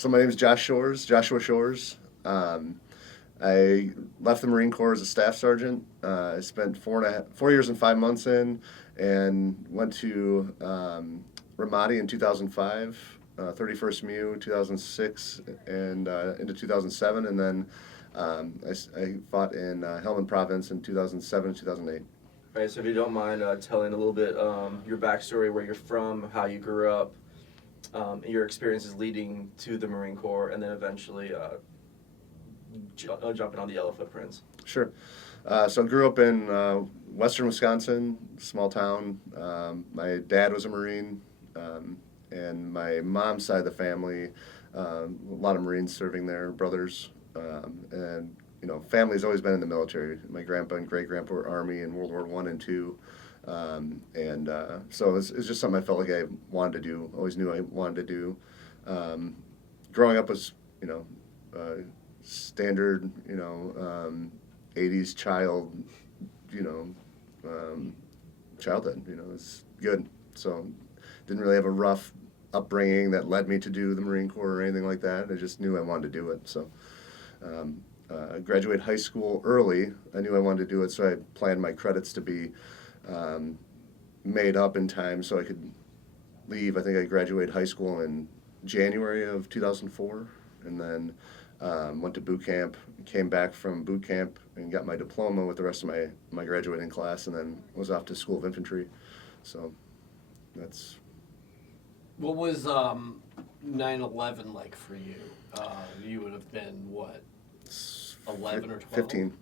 So my name is Joshua Shores. I left the Marine Corps as a staff sergeant. I spent 4 years and 5 months and went to Ramadi in 2005, 31st MU 2006, and into 2007, and then I fought in Helmand Province in 2007 2008. All right, so if you don't mind telling a little bit your backstory, where you're from, how you grew up, your experiences leading to the Marine Corps, and then eventually jumping on the Yellow Footprints. Sure. So I grew up in western Wisconsin, small town. My dad was a Marine, and my mom's side of the family, a lot of Marines serving there, brothers, and family's always been in the military. My grandpa and great grandpa were Army in World War I and II. So it's just something I felt like I wanted to do. Always knew I wanted to do. Growing up was, standard, 80s child, childhood. It's good. So didn't really have a rough upbringing that led me to do the Marine Corps or anything like that. I just knew I wanted to do it. So I graduated high school early. I knew I wanted to do it, so I planned my credits to be made up in time so I could leave. I think I graduated high school in January of 2004, and then went to boot camp, came back from boot camp and got my diploma with the rest of my graduating class, and then was off to School of Infantry. So that's... What was 9/11 like for you? You would have been, what, 11 or 12? 15.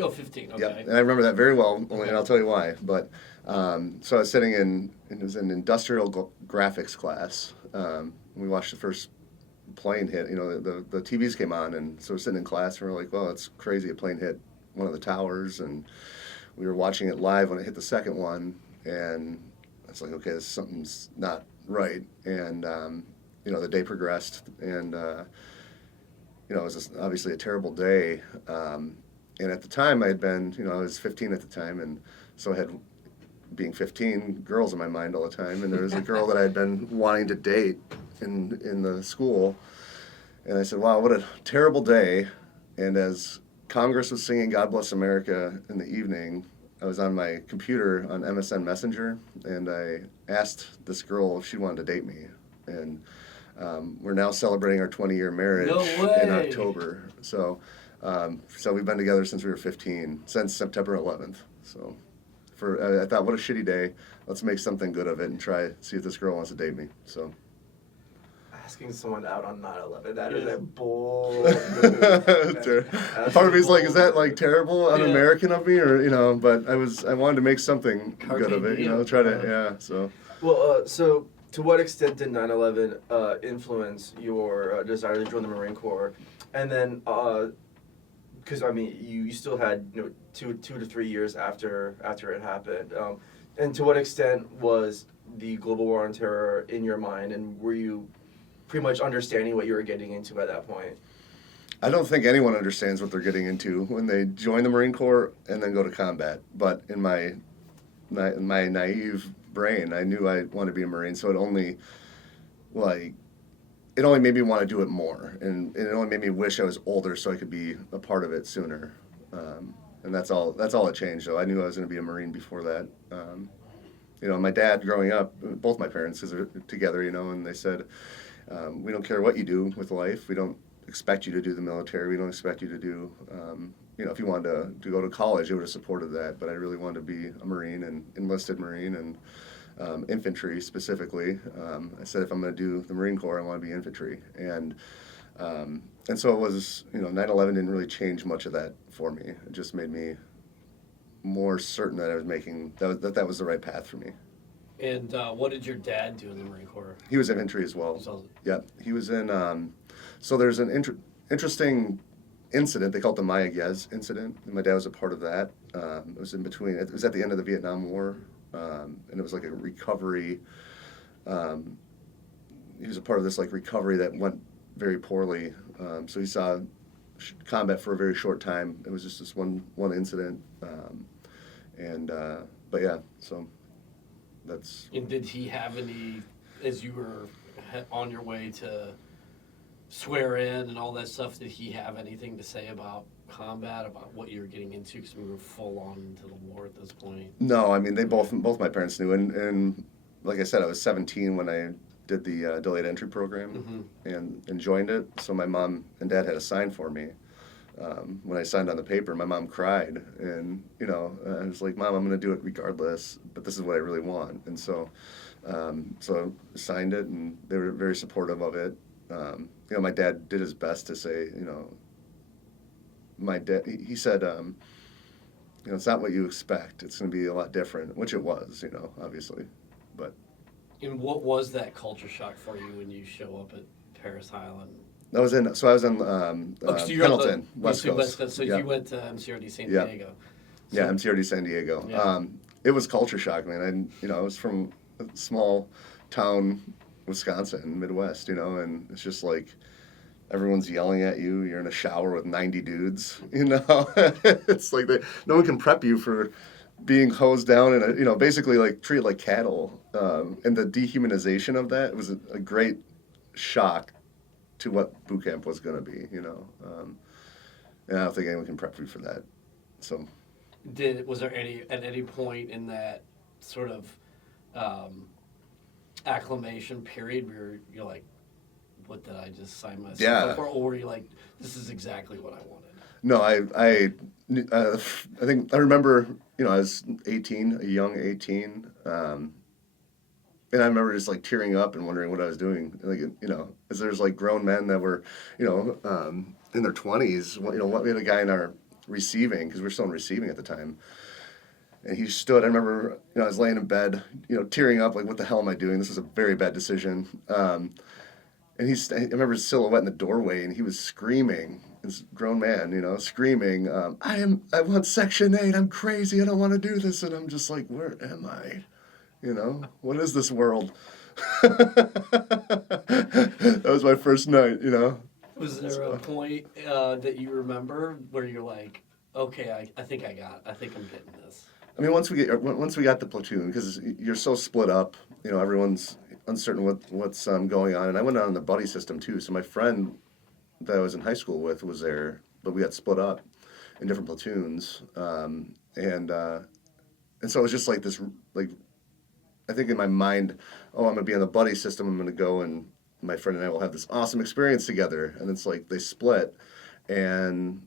Oh, 15, okay. Yep, and I remember that very well, and I'll tell you why. But so I was sitting it was an industrial graphics class. We watched the first plane hit. The TVs came on, and so we're sitting in class, and we're like, well, it's crazy, a plane hit one of the towers, and we were watching it live when it hit the second one, and it's like, okay, something's not right. And the day progressed, and it was obviously a terrible day. And at the time, I had been, I was 15 at the time, and so I had, being 15, girls in my mind all the time. And there was a girl that I had been wanting to date in the school, and I said, wow, what a terrible day. And as Congress was singing God Bless America in the evening, I was on my computer on MSN Messenger, and I asked this girl if she wanted to date me. And we're now celebrating our 20-year marriage in October. So we've been together since we were 15, since September 11th. So I thought, what a shitty day. Let's make something good of it and see if this girl wants to date me. So asking someone out on 9/11, that is a bold move. Part of me's like, is that like terrible, un-American of me, or but I wanted to make something good of it, so. Well, so to what extent did 9/11 influence your desire to join the Marine Corps? And then, because you still had 2 to 3 years after it happened, and to what extent was the global war on terror in your mind, and were you pretty much understanding what you were getting into at that point? I don't think anyone understands what they're getting into when they join the Marine Corps and then go to combat. But in my naive brain, I knew I wanted to be a Marine, so it only made me want to do it more, and it only made me wish I was older so I could be a part of it sooner. And that's all it changed, though. I knew I was going to be a Marine before that. My dad growing up, both my parents, because they're together, and they said, we don't care what you do with life. We don't expect you to do the military. We don't expect you to do, if you wanted to go to college, they would have supported that. But I really wanted to be a Marine, and enlisted Marine, and infantry specifically. I said, if I'm going to do the Marine Corps, I want to be infantry. And so it was, 9/11 didn't really change much of that for me. It just made me more certain that I was making, that was the right path for me. And what did your dad do in the Marine Corps? He was infantry as well. Yeah, he was in, so there's an interesting incident, they call it the Maya Gez incident, and my dad was a part of that. It was it was at the end of the Vietnam War, and it was like a recovery, he was a part of this recovery that went very poorly, so he saw combat for a very short time. It was just this one incident, but yeah, so that's... And did he have any, as you were on your way to swear in and all that stuff, did he have anything to say about combat, about what you were getting into? Because we were full on into the war at this point. No, I mean, they both my parents knew, and like I said, I was 17 when I did the delayed entry program and joined it. So my mom and dad had a sign for me. When I signed on the paper, my mom cried, and I was like, "Mom, I'm going to do it regardless, but this is what I really want." And so I signed it, and they were very supportive of it. My dad did his best to say, my dad, he said, it's not what you expect. It's going to be a lot different, which it was, obviously. But. And what was that culture shock for you when you show up at Paris Highland? I was in Pendleton, West Coast. So you went to MCRD San Diego. So, yeah, MCRD San Diego. Yeah. It was culture shock, man. I was from a small town, Wisconsin, Midwest, and it's just like everyone's yelling at you. You're in a shower with 90 dudes, It's like no one can prep you for being hosed down and basically like treated like cattle. And the dehumanization of that was a great shock to what boot camp was going to be, and I don't think anyone can prep you for that. So, was there at any point in that sort of acclimation period where you're like, what did I just sign myself up for? Or were you like, this is exactly what I wanted? No, I think I remember, I was 18, a young 18, and I remember just like tearing up and wondering what I was doing. Like, as there's like grown men that were, in their 20s. We had a guy in our receiving, because we were still in receiving at the time. And he stood, I remember, I was laying in bed, tearing up, like, what the hell am I doing? This is a very bad decision. And I remember his silhouette in the doorway, and he was screaming, this grown man, screaming, I want Section 8, I'm crazy, I don't want to do this. And I'm just like, where am I? What is this world? That was my first night, Was there a point that you remember where you're like, okay, I think I'm getting this? I mean, once we got the platoon, because you're so split up, everyone's uncertain what's going on. And I went on the buddy system too. So my friend that I was in high school with was there, but we got split up in different platoons. And so it was just like this, like, I think in my mind, I'm going to be on the buddy system. I'm going to go, and my friend and I will have this awesome experience together. And it's like they split, and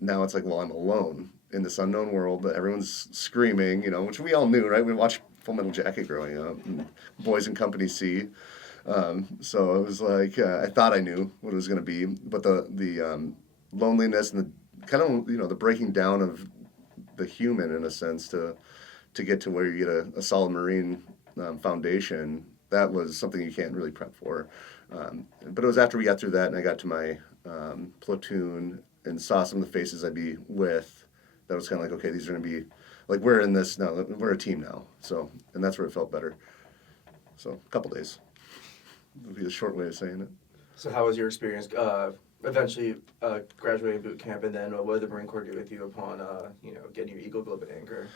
now it's like, well, I'm alone in this unknown world. Everyone's screaming, which we all knew, right? We watched Full Metal Jacket growing up, and Boys in Company C. So it was like I thought I knew what it was going to be, but the loneliness and the kind of the breaking down of the human in a sense to get to where you get a solid Marine foundation, that was something you can't really prep for. But it was after we got through that and I got to my platoon and saw some of the faces I'd be with, that was kind of like, okay, these are going to be, like, we're in this now, we're a team now. So, and that's where it felt better. So, a couple days would be the short way of saying it. So how was your experience eventually graduating boot camp, and then what did the Marine Corps do with you upon getting your Eagle Globe at anchor?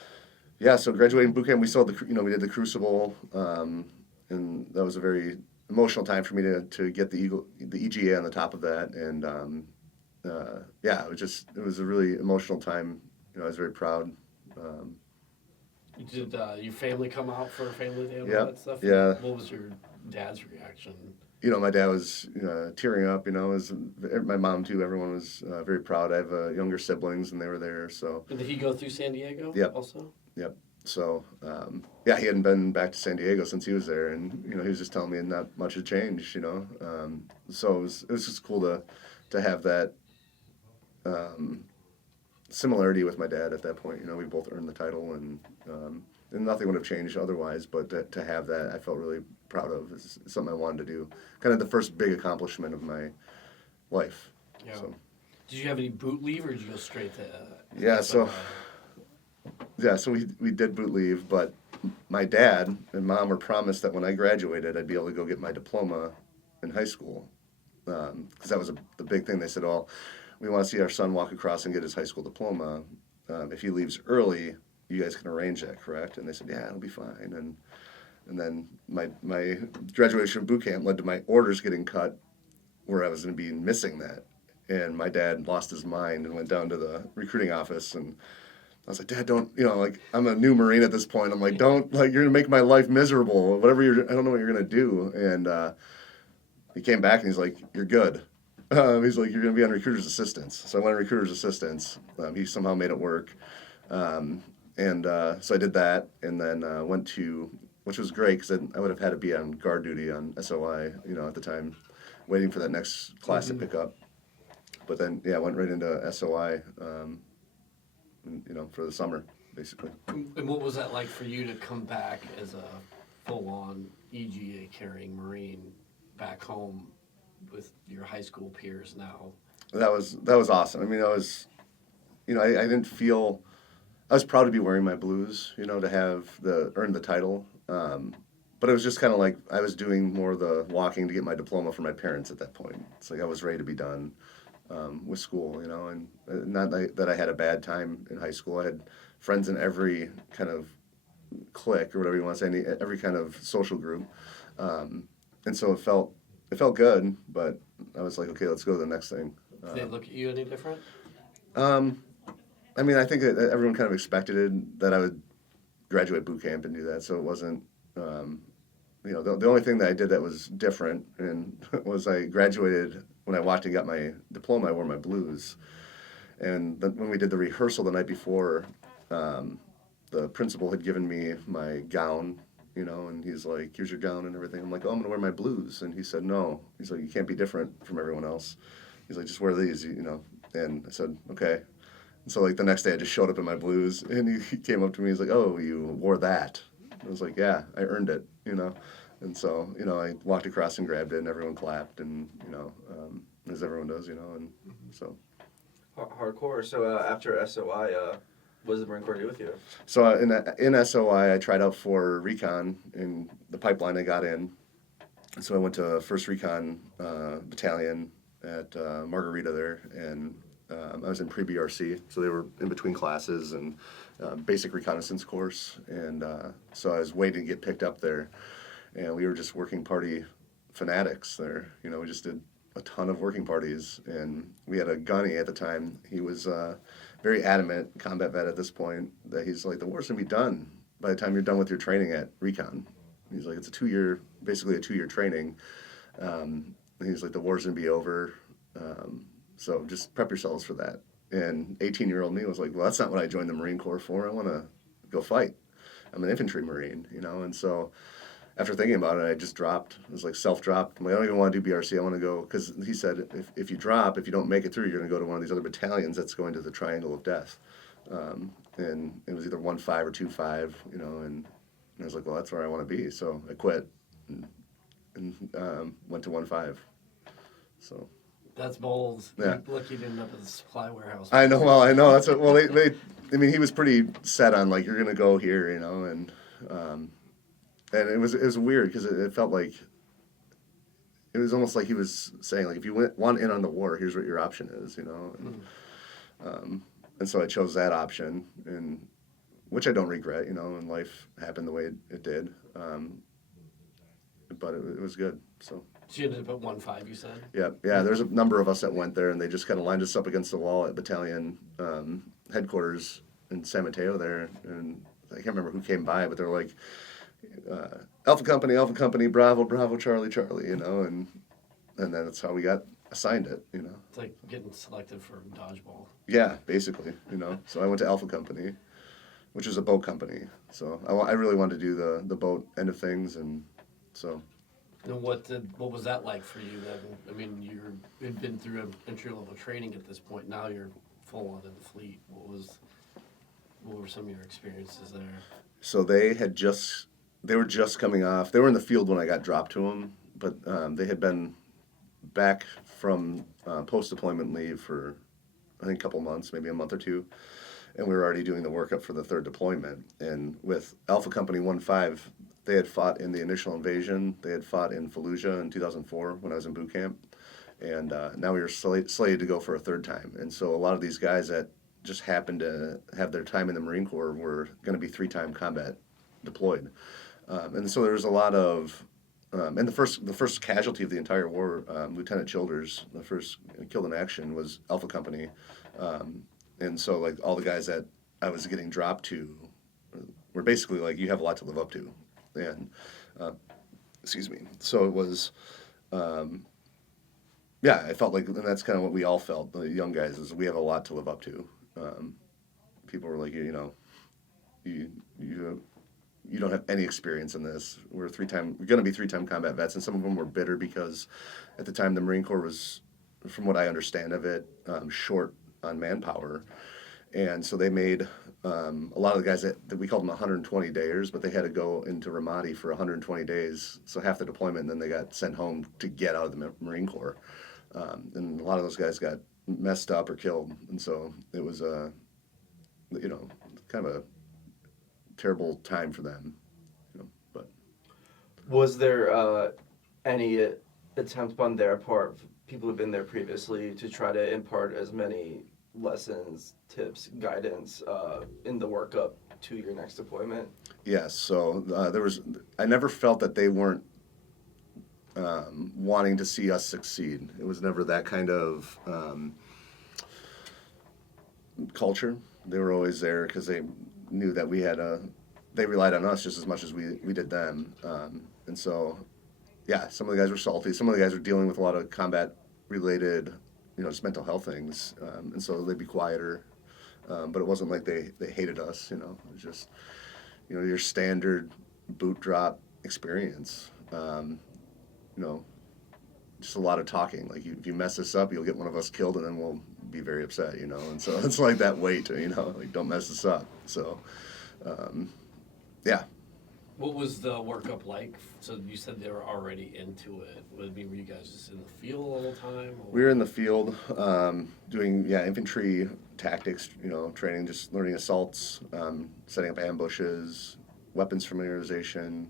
Yeah, so graduating boot camp, we still had we did the Crucible, and that was a very emotional time for me to get the EGA on the top of that, and it was a really emotional time. I was very proud. Did your family come out for a family day and all that stuff? Yeah. What was your dad's reaction? My dad was tearing up. My mom too. Everyone was very proud. I have younger siblings, and they were there. So. And did he go through San Diego? Yep. Also. Yep. So, he hadn't been back to San Diego since he was there, and he was just telling me not much had changed. So it was just cool to have that similarity with my dad at that point. We both earned the title, and nothing would have changed otherwise. But to have that, I felt really proud of. It's something I wanted to do. Kind of the first big accomplishment of my life. Yeah. So. Did you have any boot leave, or did you go straight to? So we did boot leave, but my dad and mom were promised that when I graduated, I'd be able to go get my diploma in high school, because that was the big thing. They said, "Oh, we want to see our son walk across and get his high school diploma. If he leaves early, you guys can arrange that, correct?" And they said, "Yeah, it'll be fine." And then my graduation boot camp led to my orders getting cut where I was going to be missing that. And my dad lost his mind and went down to the recruiting office, and I was like, Dad, don't, like, I'm a new Marine at this point. I'm like, don't, like, you're going to make my life miserable. Whatever I don't know what you're going to do. And he came back and he's like, you're good. He's like, you're going to be on recruiter's assistance. So I went on recruiter's assistance. He somehow made it work. So I did that, and then went to, which was great because I would have had to be on guard duty on SOI, at the time, waiting for that next class to pick up. But then, I went right into SOI, for the summer, basically. And what was that like for you to come back as a full-on EGA carrying Marine back home with your high school peers now? That was awesome. I mean, I was, I didn't feel, I was proud to be wearing my blues, to have earn the title. But it was just kind of like I was doing more of the walking to get my diploma from my parents at that point. It's like I was ready to be done with school, and not that I had a bad time in high school. I had friends in every kind of clique or whatever you want to say, every kind of social group. And so it felt good, but I was like, okay, let's go to the next thing. Did they look at you any different? I mean, I think that everyone kind of expected that I would graduate boot camp and do that, so it wasn't, the only thing that I did that was different and was I graduated, when I walked and got my diploma, I wore my blues. And when we did the rehearsal the night before, the principal had given me my gown, and he's like, here's your gown and everything. I'm like, oh, I'm going to wear my blues. And he said, no. He's like, you can't be different from everyone else. He's like, just wear these, And I said, okay. And so, like, the next day I just showed up in my blues, and he came up to me, he's like, oh, you wore that. I was like, yeah, I earned it, And so, I walked across and grabbed it, and everyone clapped, and, as everyone does, and so. Hardcore. So after SOI, what does the Marine Corps do with you? So in SOI, I tried out for recon in the pipeline I got in. So I went to 1st Recon Battalion at Margarita there, and I was in pre-BRC, so they were in between classes and basic reconnaissance course. And so I was waiting to get picked up there, and we were just working party fanatics there. We just did a ton of working parties, and we had a gunny at the time. He was very adamant, combat vet at this point, that he's like, the war's gonna be done by the time you're done with your training at recon. He's like, it's basically a 2-year training. And he's like, the war's gonna be over, so just prep yourselves for that. And 18-year-old me was like, well, that's not what I joined the Marine Corps for. I want to go fight. I'm an infantry Marine, and so after thinking about it, I just dropped. It was like self-dropped. I'm like, I don't even want to do BRC. I want to go, because he said, if you don't make it through, you're going to go to one of these other battalions that's going to the Triangle of Death. And it was either 1-5 or 2-5, and I was like, well, that's where I want to be. So I quit and went to 1-5. So. That's bold. Yeah. Look, you didn't end up at the supply warehouse. I know. Well, I know. That's what. Well, they. I mean, he was pretty set on like, you're gonna go here, and it was weird because it felt like it was almost like he was saying, like, if you want in on the war, here's what your option is, and so I chose that option, and which I don't regret, and life happened the way it did, but it was good. So you ended up at 1-5, you said? Yeah. There's a number of us that went there, and they just kind of lined us up against the wall at battalion headquarters in San Mateo there, and I can't remember who came by, but they were like, Alpha Company, Bravo, Charlie, and then that's how we got assigned it, It's like getting selected for dodgeball. Yeah, basically, So I went to Alpha Company, which is a boat company. So I really wanted to do the boat end of things, and so. And what was that like for you then? I mean, you'd been through entry-level training at this point. Now you're full on in the fleet. What were some of your experiences there? So they were just coming off. They were in the field when I got dropped to them, but they had been back from post-deployment leave for, I think, a couple months, maybe a month or two, and we were already doing the workup for the 3rd deployment. And with Alpha Company 1-5, they had fought in the initial invasion. They had fought in Fallujah in 2004 when I was in boot camp, and now we were slated to go for a 3rd time. And so a lot of these guys that just happened to have their time in the Marine Corps were going to be 3-time combat deployed. And so there was a lot of and the first casualty of the entire war, Lieutenant Childers, the first killed in action, was Alpha Company, and so like all the guys that I was getting dropped to were basically like, you have a lot to live up to, and excuse me. So it was, yeah, I felt like, and that's kind of what we all felt, the young guys, is we have a lot to live up to. People were like, you know, you don't have any experience in this. We're going to be three-time combat vets, and some of them were bitter because at the time the Marine Corps was, from what I understand of it, short on manpower. And so they made a lot of the guys that we called them 120 dayers, but they had to go into Ramadi for 120 days, so half the deployment, and then they got sent home to get out of the Marine Corps. And a lot of those guys got messed up or killed, and so it was you know, kind of a terrible time for them, you know. But was there any attempt on their part, people who've been there previously, to try to impart as many lessons, tips, guidance in the workup to your next deployment? yes, so I never felt that they weren't wanting to see us succeed. It was never that kind of culture. They were always there because they knew that they relied on us just as much as we did them. And so, yeah, some of the guys were salty. Some of the guys were dealing with a lot of combat-related, you know, just mental health things. And so they'd be quieter. But it wasn't like they hated us, you know. It was just, you know, your standard boot drop experience. You know, just a lot of talking. Like, if you mess this up, you'll get one of us killed, and then we'll be very upset, you know. And so it's like that weight, you know, like, don't mess this up. So, yeah. What was the workup like? So you said they were already into it. Were you guys just in the field all the time? Or? We were in the field doing, infantry tactics, you know, training, just learning assaults, setting up ambushes, weapons familiarization,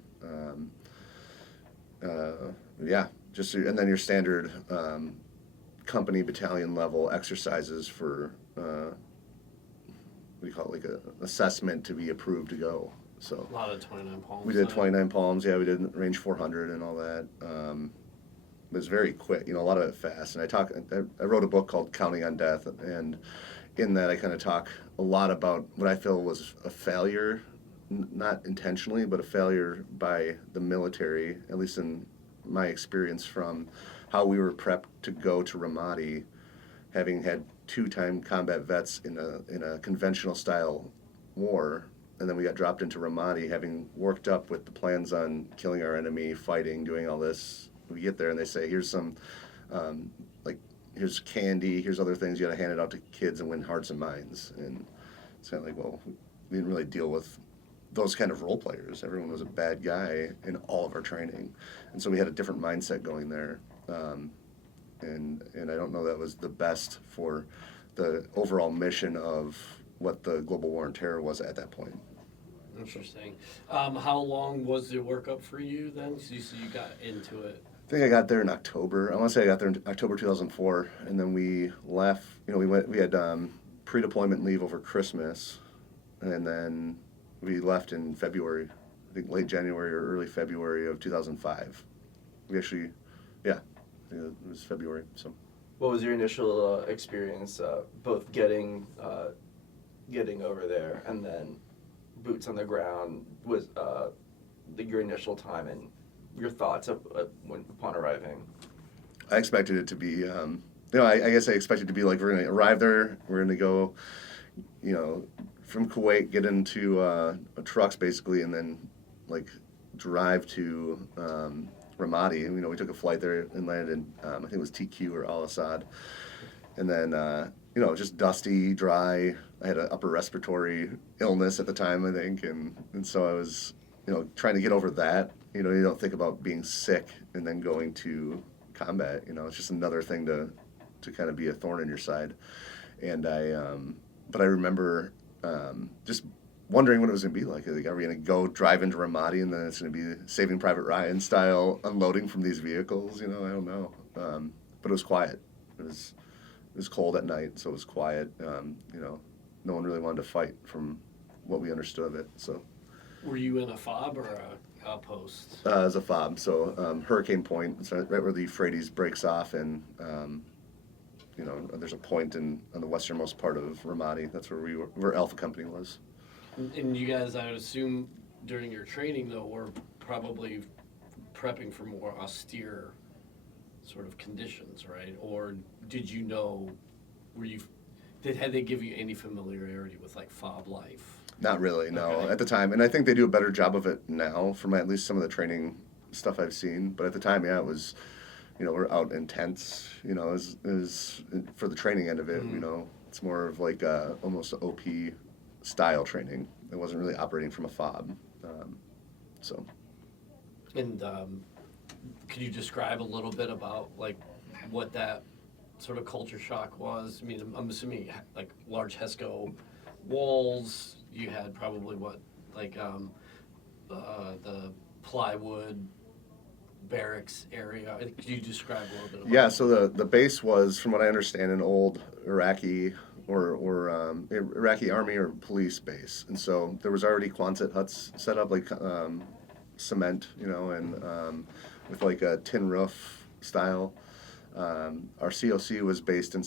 and then your standard company, battalion level exercises for, what do you call it, like a assessment to be approved to go. So a lot of 29 palms. we did 29 palms, yeah, we did range 400 and all that. It was very quick, you know, a lot of it fast. And I wrote a book called Counting on Death, and in that I kind of talk a lot about what I feel was a failure, not intentionally, but a failure by the military, at least in my experience, from how we were prepped to go to Ramadi, having had two-time combat vets in a conventional style war, and then we got dropped into Ramadi, having worked up with the plans on killing our enemy, fighting, doing all this. We get there and they say, here's some, here's candy, here's other things, you got to hand it out to kids and win hearts and minds. And it's kind of like, well, we didn't really deal with those kind of role players. Everyone was a bad guy in all of our training. And so we had a different mindset going there. And I don't know that was the best for the overall mission of what the global war on terror was at that point. Interesting. How long was the workup for you then? So you got into it. I think I got there in October. I want to say I got there in October 2004, and then we left. You know, we had pre-deployment leave over Christmas, and then we left in February. I think late January or early February of 2005. We actually, yeah, I think it was February. So. What was your initial experience, both getting over there and then boots on the ground? Was your initial time and your thoughts upon arriving? I expected it to be, I guess I expected it to be like, we're going to arrive there, we're going to go, you know, from Kuwait, get into trucks basically, and then like drive to Ramadi. You know, we took a flight there and landed in, I think it was TQ or Al Asad. And then, you know, just dusty, dry. I had an upper respiratory illness at the time, I think. And so I was, you know, trying to get over that. You know, you don't think about being sick and then going to combat. You know, it's just another thing to kind of be a thorn in your side. And but I remember just wondering what it was going to be like. Are we going to go drive into Ramadi and then it's going to be Saving Private Ryan style unloading from these vehicles? You know, I don't know. But it was quiet. It was cold at night, so it was quiet. You know, no one really wanted to fight from what we understood of it. So Were you in a fob or a outpost? As a fob, so Hurricane Point, it's right where the Euphrates breaks off, and there's a point on the westernmost part of Ramadi. That's where Alpha Company was. And you guys, I would assume, during your training, though, were probably prepping for more austere sort of conditions, right? Or did you know, had they give you any familiarity with, like, fob life? Not really, no, Okay. at the time. And I think they do a better job of it now, from at least some of the training stuff I've seen. But at the time, yeah, it was, we're out in tents, is for the training end of it, it's more of like almost a OP style training. It wasn't really operating from a fob. So. And could you describe a little bit about, like, what that sort of culture shock was? I mean, I'm assuming you had, like, large HESCO walls. You had probably the plywood barracks area. Could you describe a little bit about Yeah, so the base was, from what I understand, an old Iraqi or Iraqi army or police base. And so there was already Quonset huts set up, like cement, and with like a tin roof style. Our COC was based in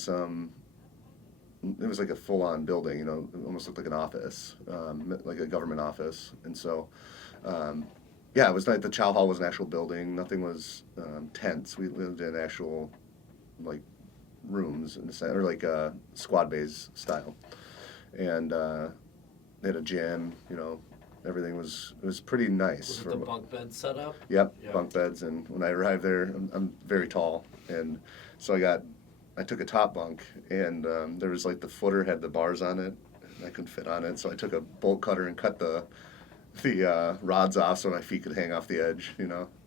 it was like a full-on building, it almost looked like an office, like a government office. And so, it was like the chow hall was an actual building. Nothing was tents. We lived in actual, like, rooms, or like squad bays style. And they had a gym, everything it was pretty nice. Was it the bunk bed setup? Yep, Yeah. bunk beds. And when I arrived there, I'm very tall. And so I took a top bunk, and there was like the footer had the bars on it, and I couldn't fit on it, so I took a bolt cutter and cut the rods off so my feet could hang off the edge,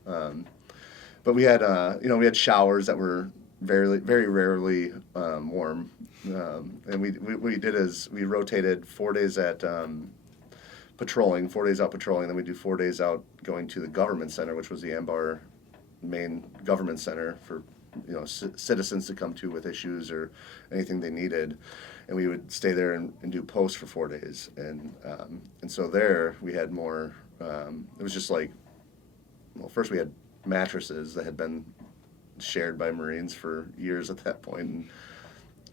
But we had we had showers that were very very rarely warm, and what we did is we rotated 4 days at patrolling, 4 days out patrolling, then we do 4 days out going to the government center, which was the Ambar main government center for citizens to come to with issues or anything they needed, and we would stay there and do posts for 4 days, and so there we had more. It was just like, well, first we had mattresses that had been shared by Marines for years at that point, and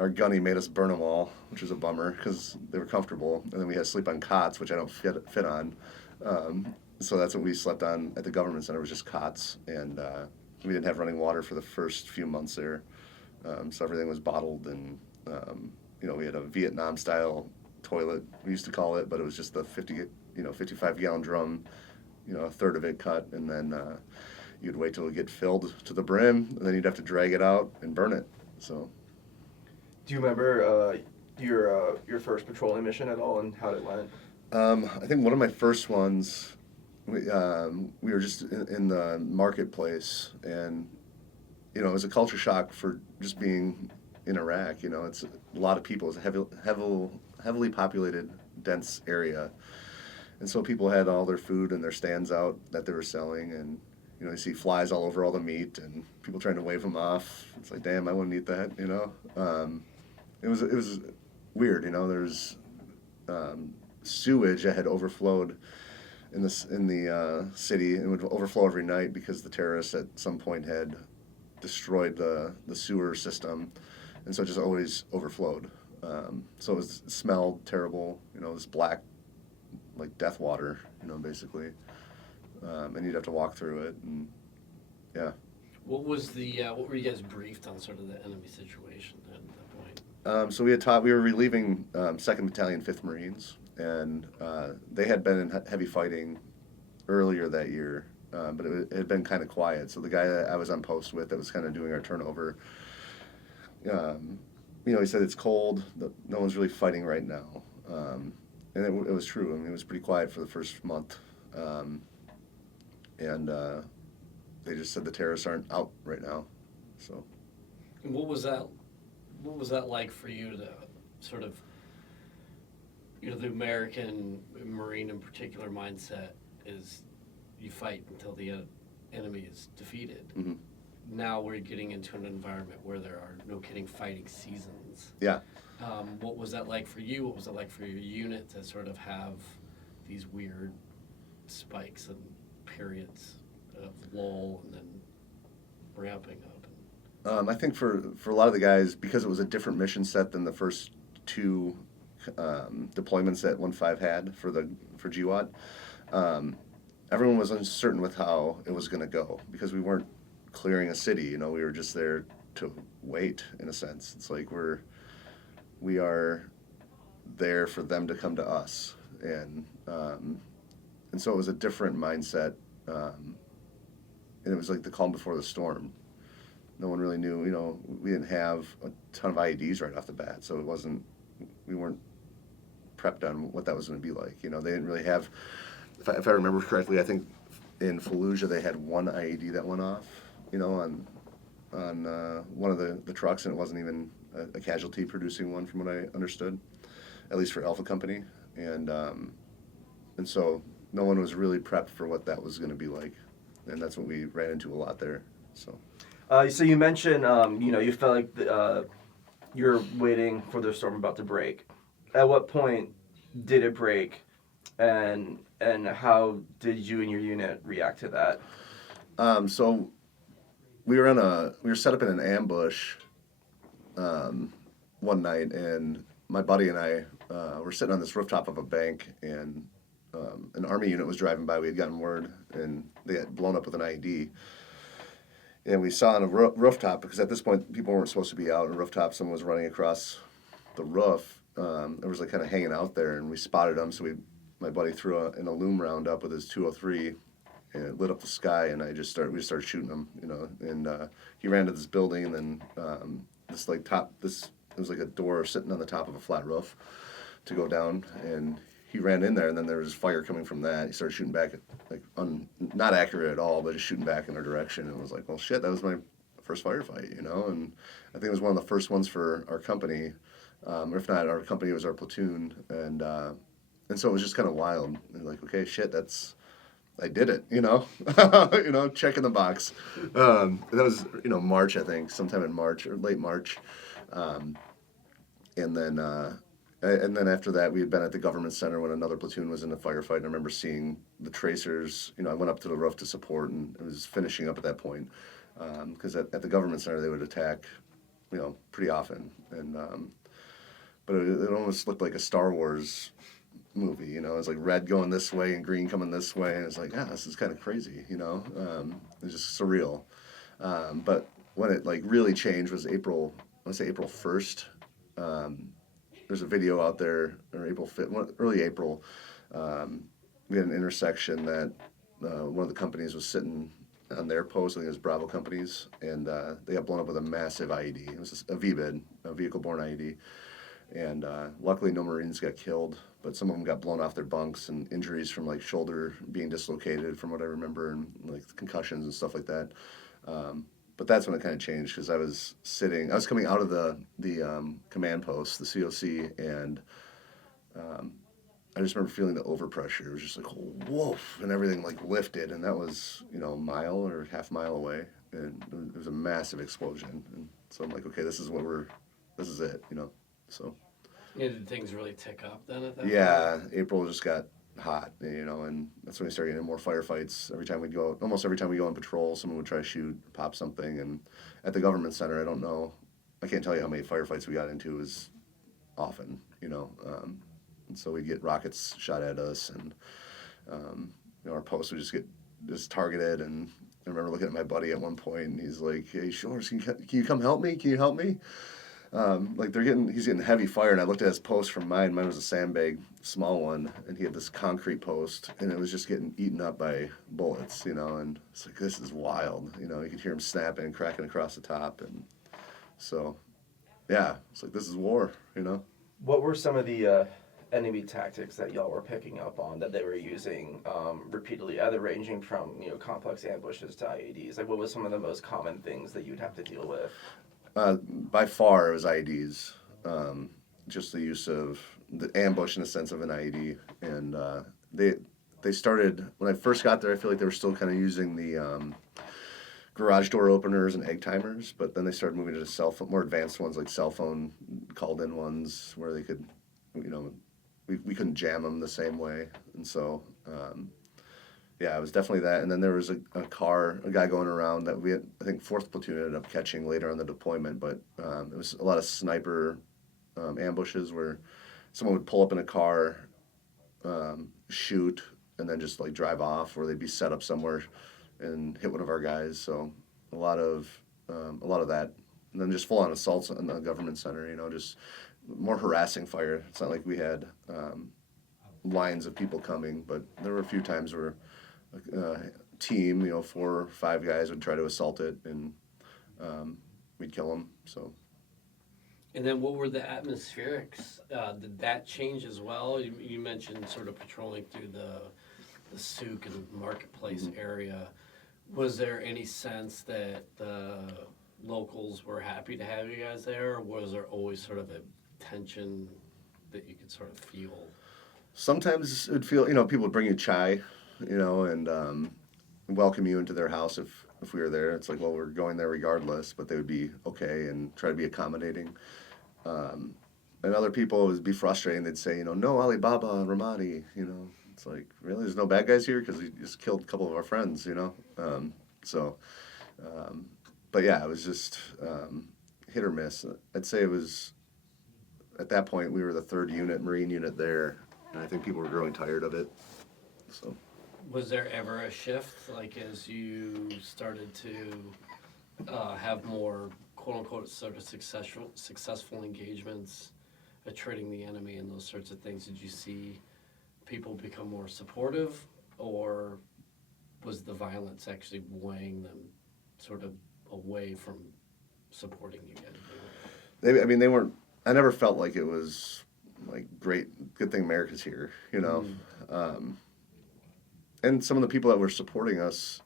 our gunny made us burn them all, which was a bummer because they were comfortable, and then we had to sleep on cots, which I don't fit on. So that's what we slept on at the government center, was just cots, and we didn't have running water for the first few months there, so everything was bottled, and we had a Vietnam-style toilet, we used to call it, but it was just the 55-gallon drum, a third of it cut, and then you'd wait till it get filled to the brim, and then you'd have to drag it out and burn it. So. Do you remember your first patrolling mission at all, and how it went? I think one of my first ones. We were just in the marketplace, and it was a culture shock for just being in Iraq. It's a lot of people. It's a heavily populated, dense area, and so people had all their food and their stands out that they were selling, and you see flies all over all the meat, and people trying to wave them off. It's like, damn, I wouldn't eat that. It was weird. There's sewage that had overflowed in the city, and would overflow every night because the terrorists at some point had destroyed the sewer system, and so it just always overflowed. So it smelled terrible, this black, like death water, basically, and you'd have to walk through it, and yeah. What were you guys briefed on sort of the enemy situation at that point? So we were relieving 2nd Battalion, 5th Marines, and they had been in heavy fighting earlier that year, but it had been kind of quiet. So the guy that I was on post with that was kind of doing our turnover, he said it's cold, no one's really fighting right now. And it was true. I mean, it was pretty quiet for the first month. And they just said the terrorists aren't out right now. So. And what was that like for you to sort of, the American Marine in particular mindset is you fight until the enemy is defeated. Mm-hmm. Now we're getting into an environment where there are, no kidding, fighting seasons. Yeah. What was that like for you? What was it like for your unit to sort of have these weird spikes and periods of lull and then ramping up? I think for a lot of the guys, because it was a different mission set than the first two deployments that 1-5 had for GWAT, everyone was uncertain with how it was going to go because we weren't clearing a city. You know, we were just there to wait, in a sense. It's like we are there for them to come to us, and so it was a different mindset, and it was like the calm before the storm. No one really knew. You know, we didn't have a ton of IEDs right off the bat, so we weren't prepped on what that was going to be like. You know, they didn't really have. If I remember correctly, I think in Fallujah they had one IED that went off. You know, on one of the trucks, and it wasn't even a casualty producing one, from what I understood, at least for Alpha Company, and so no one was really prepped for what that was going to be like, and that's what we ran into a lot there. So you mentioned you felt like you're waiting for the storm about to break. At what point did it break, and how did you and your unit react to that? So we were set up in an ambush one night, and my buddy and I were sitting on this rooftop of a bank, and an Army unit was driving by. We had gotten word, and they had blown up with an IED. And we saw on a rooftop, because at this point people weren't supposed to be out on a rooftop. Someone was running across the roof. It was like kind of hanging out there, and we spotted him. So my buddy threw an illume round up with his 203, and it lit up the sky. And we started shooting him, you know. And he ran to this building, and then it was like a door sitting on the top of a flat roof to go down, and he ran in there, and then there was fire coming from that. He started shooting back, not accurate at all, but just shooting back in our direction. And it was like, well, shit, that was my first firefight, you know? And I think it was one of the first ones for our company, or if not our company, it was our platoon. And so it was just kind of wild. And like, okay, shit, I did it, you know? You know, check in the box. That was, you know, March, I think, sometime in March or late March. And then after that, we had been at the government center when another platoon was in a firefight. And I remember seeing the tracers. You know, I went up to the roof to support, and it was finishing up at that point. Because at the government center, they would attack, you know, pretty often. And but it almost looked like a Star Wars movie. You know, it was like red going this way and green coming this way, and it's like, this is kind of crazy. You know, it was just surreal. But when it like really changed was April 1st. There's a video out there, or April 5th, early April. We had an intersection that one of the companies was sitting on their post. I think it was Bravo companies, and they got blown up with a massive IED. It was a VBID, a vehicle-borne IED. And luckily no Marines got killed, but some of them got blown off their bunks, and injuries from like shoulder being dislocated, from what I remember, and like concussions and stuff like that. But that's when it kind of changed, because I was coming out of the command post, the COC, and I just remember feeling the overpressure. It was just like, woof, and everything like lifted, and that was, you know, a mile or half mile away, and it was a massive explosion. And so I'm like, okay, this is it, you know. So. Yeah, did things really tick up then at that point? Yeah, April just got hot, you know, and that's when we started getting more firefights. Almost every time we go on patrol, someone would try to shoot, pop something. And at the government center, I can't tell you how many firefights we got into. It was often, you know, and so we'd get rockets shot at us, and you know, our post would just get targeted. And I remember looking at my buddy at one point, and he's like, "Hey, Shores, can you come help me? Can you help me?" He's getting heavy fire, and I looked at his post from mine. Mine was a sandbag, small one, and he had this concrete post, and it was just getting eaten up by bullets, you know. And it's like, this is wild, you know. You could hear him snapping and cracking across the top, and so, yeah, it's like, this is war, you know. What were some of the enemy tactics that y'all were picking up on that they were using repeatedly, either ranging from, you know, complex ambushes to IEDs? Like, what was some of the most common things that you'd have to deal with? By far, it was IEDs. Just the use of the ambush in the sense of an IED. And they started, when I first got there, I feel like they were still kind of using the garage door openers and egg timers, but then they started moving to the more advanced ones, like cell phone called-in ones, where they could, you know, we couldn't jam them the same way. And so yeah, it was definitely that. And then there was a guy going around that we had, I think 4th Platoon ended up catching later on the deployment, but it was a lot of sniper ambushes where someone would pull up in a car, shoot, and then just like drive off, or they'd be set up somewhere and hit one of our guys. So a lot of that, and then just full on assaults on the government center. Just more harassing fire. It's not like we had lines of people coming, but there were a few times where a team, 4 or 5 guys would try to assault it, and we'd kill them. So. And then what were the atmospherics? Did that change as well? You mentioned sort of patrolling through the souk and marketplace area. Was there any sense that the locals were happy to have you guys there, or was there always sort of a tension that you could sort of feel? Sometimes it would feel, people would bring you chai, and welcome you into their house if we were there. It's like, well, we're going there regardless, but they would be okay and try to be accommodating. And other people would be frustrating. They'd say, no Alibaba, Ramadi, It's like, really? There's no bad guys here? Because he just killed a couple of our friends, But yeah, it was just hit or miss. I'd say it was, at that point, we were the 3rd unit, Marine unit there, and I think people were growing tired of it. So. Was there ever a shift, like as you started to have more quote-unquote sort of successful engagements at trading the enemy and those sorts of things? Did you see people become more supportive, or was the violence actually weighing them sort of away from supporting you guys? They weren't, I never felt like it was like good thing America's here, and some of the people that were supporting us,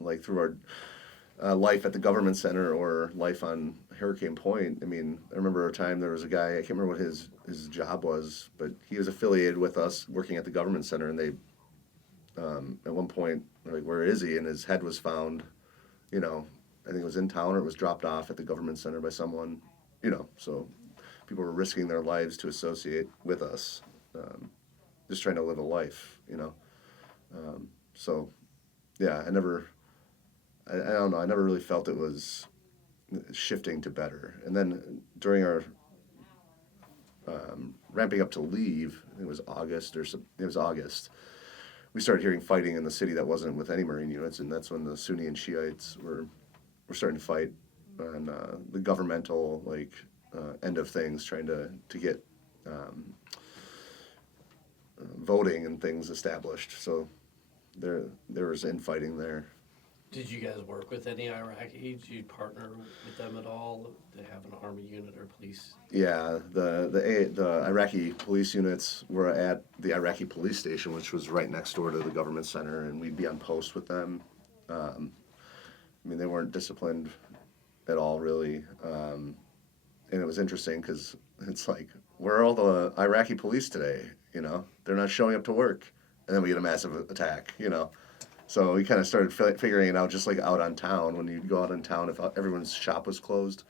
like through our life at the government center or life on Hurricane Point. I remember a time there was a guy, I can't remember what his job was, but he was affiliated with us working at the government center, and they, at one point, they're like, where is he? And his head was found, I think it was in town, or it was dropped off at the government center by someone, so people were risking their lives to associate with us, just trying to live a life, so yeah, I don't know, I never really felt it was shifting to better. And then during our ramping up to leave, it was August, we started hearing fighting in the city that wasn't with any Marine units, and that's when the Sunni and Shiites were starting to fight on the governmental end of things, trying to get voting and things established. So there was infighting there. Did you guys work with any Iraqis? Did you partner with them at all? They have an army unit or police? Yeah, the Iraqi police units were at the Iraqi police station, which was right next door to the government center, and we'd be on post with them. They weren't disciplined at all, really. And it was interesting because it's like, where are all the Iraqi police today? They're not showing up to work. And then we get a massive attack, So we kind of started figuring it out, just like out on town. When you'd go out on town, if everyone's shop was closed,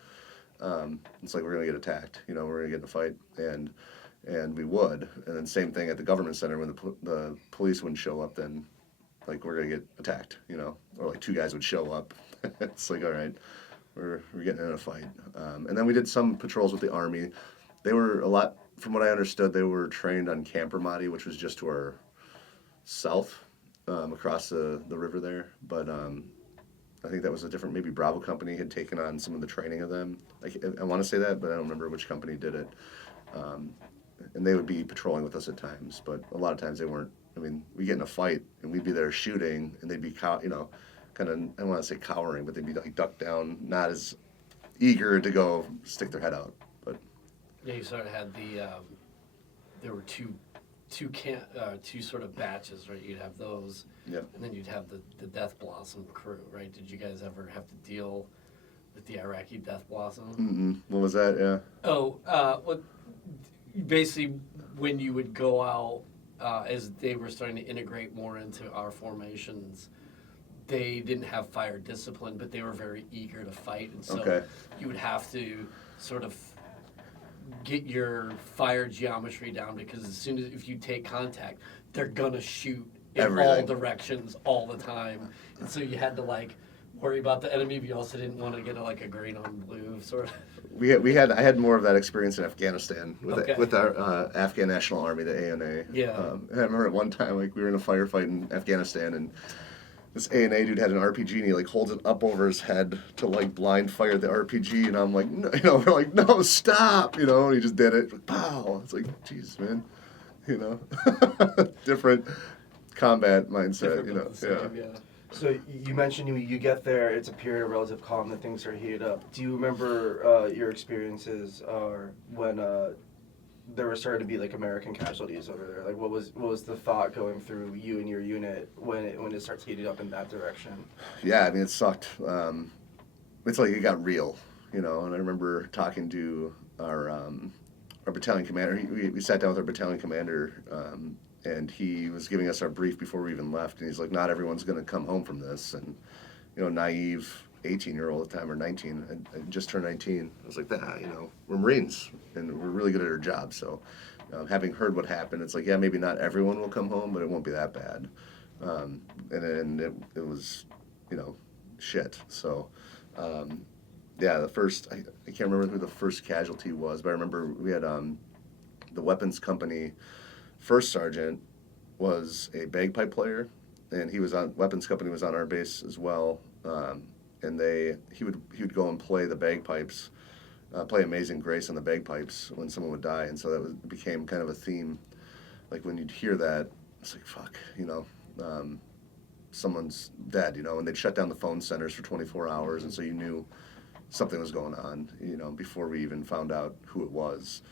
it's like, we're going to get attacked, we're going to get in a fight. And we would. And then same thing at the government center, when the police wouldn't show up, then like, we're going to get attacked, or like 2 guys would show up. It's like, all right, we're getting in a fight. And then we did some patrols with the Army. They were a lot, from what I understood, they were trained on Camp Ramadi, which was just to our south, across the river there. But I think that was a different, maybe Bravo company had taken on some of the training of them. I want to say that, but I don't remember which company did it. And they would be patrolling with us at times, but a lot of times they weren't. We get in a fight, and we'd be there shooting, and they'd be, kind of, I don't want to say cowering, but they'd be like ducked down, not as eager to go stick their head out. But yeah, you sort of had there were two sort of batches, right? You'd have those, yep. And then you'd have the Death Blossom crew, right? Did you guys ever have to deal with the Iraqi Death Blossom? Mm-mm. What was that? Yeah. Oh, basically when you would go out, as they were starting to integrate more into our formations, they didn't have fire discipline, but they were very eager to fight, and so you would have to sort of get your fire geometry down, because as soon as if you take contact, they're gonna shoot in all Everything. directions all the time, and so you had to like worry about the enemy, but you also didn't want to get like a green on blue sort of. I had more of that experience in Afghanistan Okay. with our Afghan National Army, the ANA. Yeah. And I remember at one time, like, we were in a firefight in Afghanistan, and this ANA dude had an RPG, and he like holds it up over his head to like blind fire the RPG, and I'm like, no, we're like, no, stop, and he just did it. Like, pow! It's like, Jesus, man, different combat mindset, Different but the same, yeah. So you mentioned you get there, it's a period of relative calm, then things are heated up. Do you remember your experiences when there were starting to be like American casualties over there? Like what was the thought going through you and your unit when it starts heating up in that direction? Yeah, I mean, it sucked. It's like it got real, and I remember talking to our battalion commander. We sat down with our battalion commander, and he was giving us our brief before we even left, and he's like, not everyone's going to come home from this. And, naive 18-year-old at the time, or 19, I just turned 19. I was like, we're Marines, and we're really good at our job. So having heard what happened, it's like, yeah, maybe not everyone will come home, but it won't be that bad. And it was, shit. So, yeah, the first, I can't remember who the first casualty was, but I remember we had the weapons company first sergeant was a bagpipe player, and weapons company was on our base as well, and he would go and play the bagpipes, play Amazing Grace on the bagpipes when someone would die, and so that became kind of a theme. Like when you'd hear that, it's like, fuck, someone's dead, and they'd shut down the phone centers for 24 hours, and so you knew something was going on, before we even found out who it was.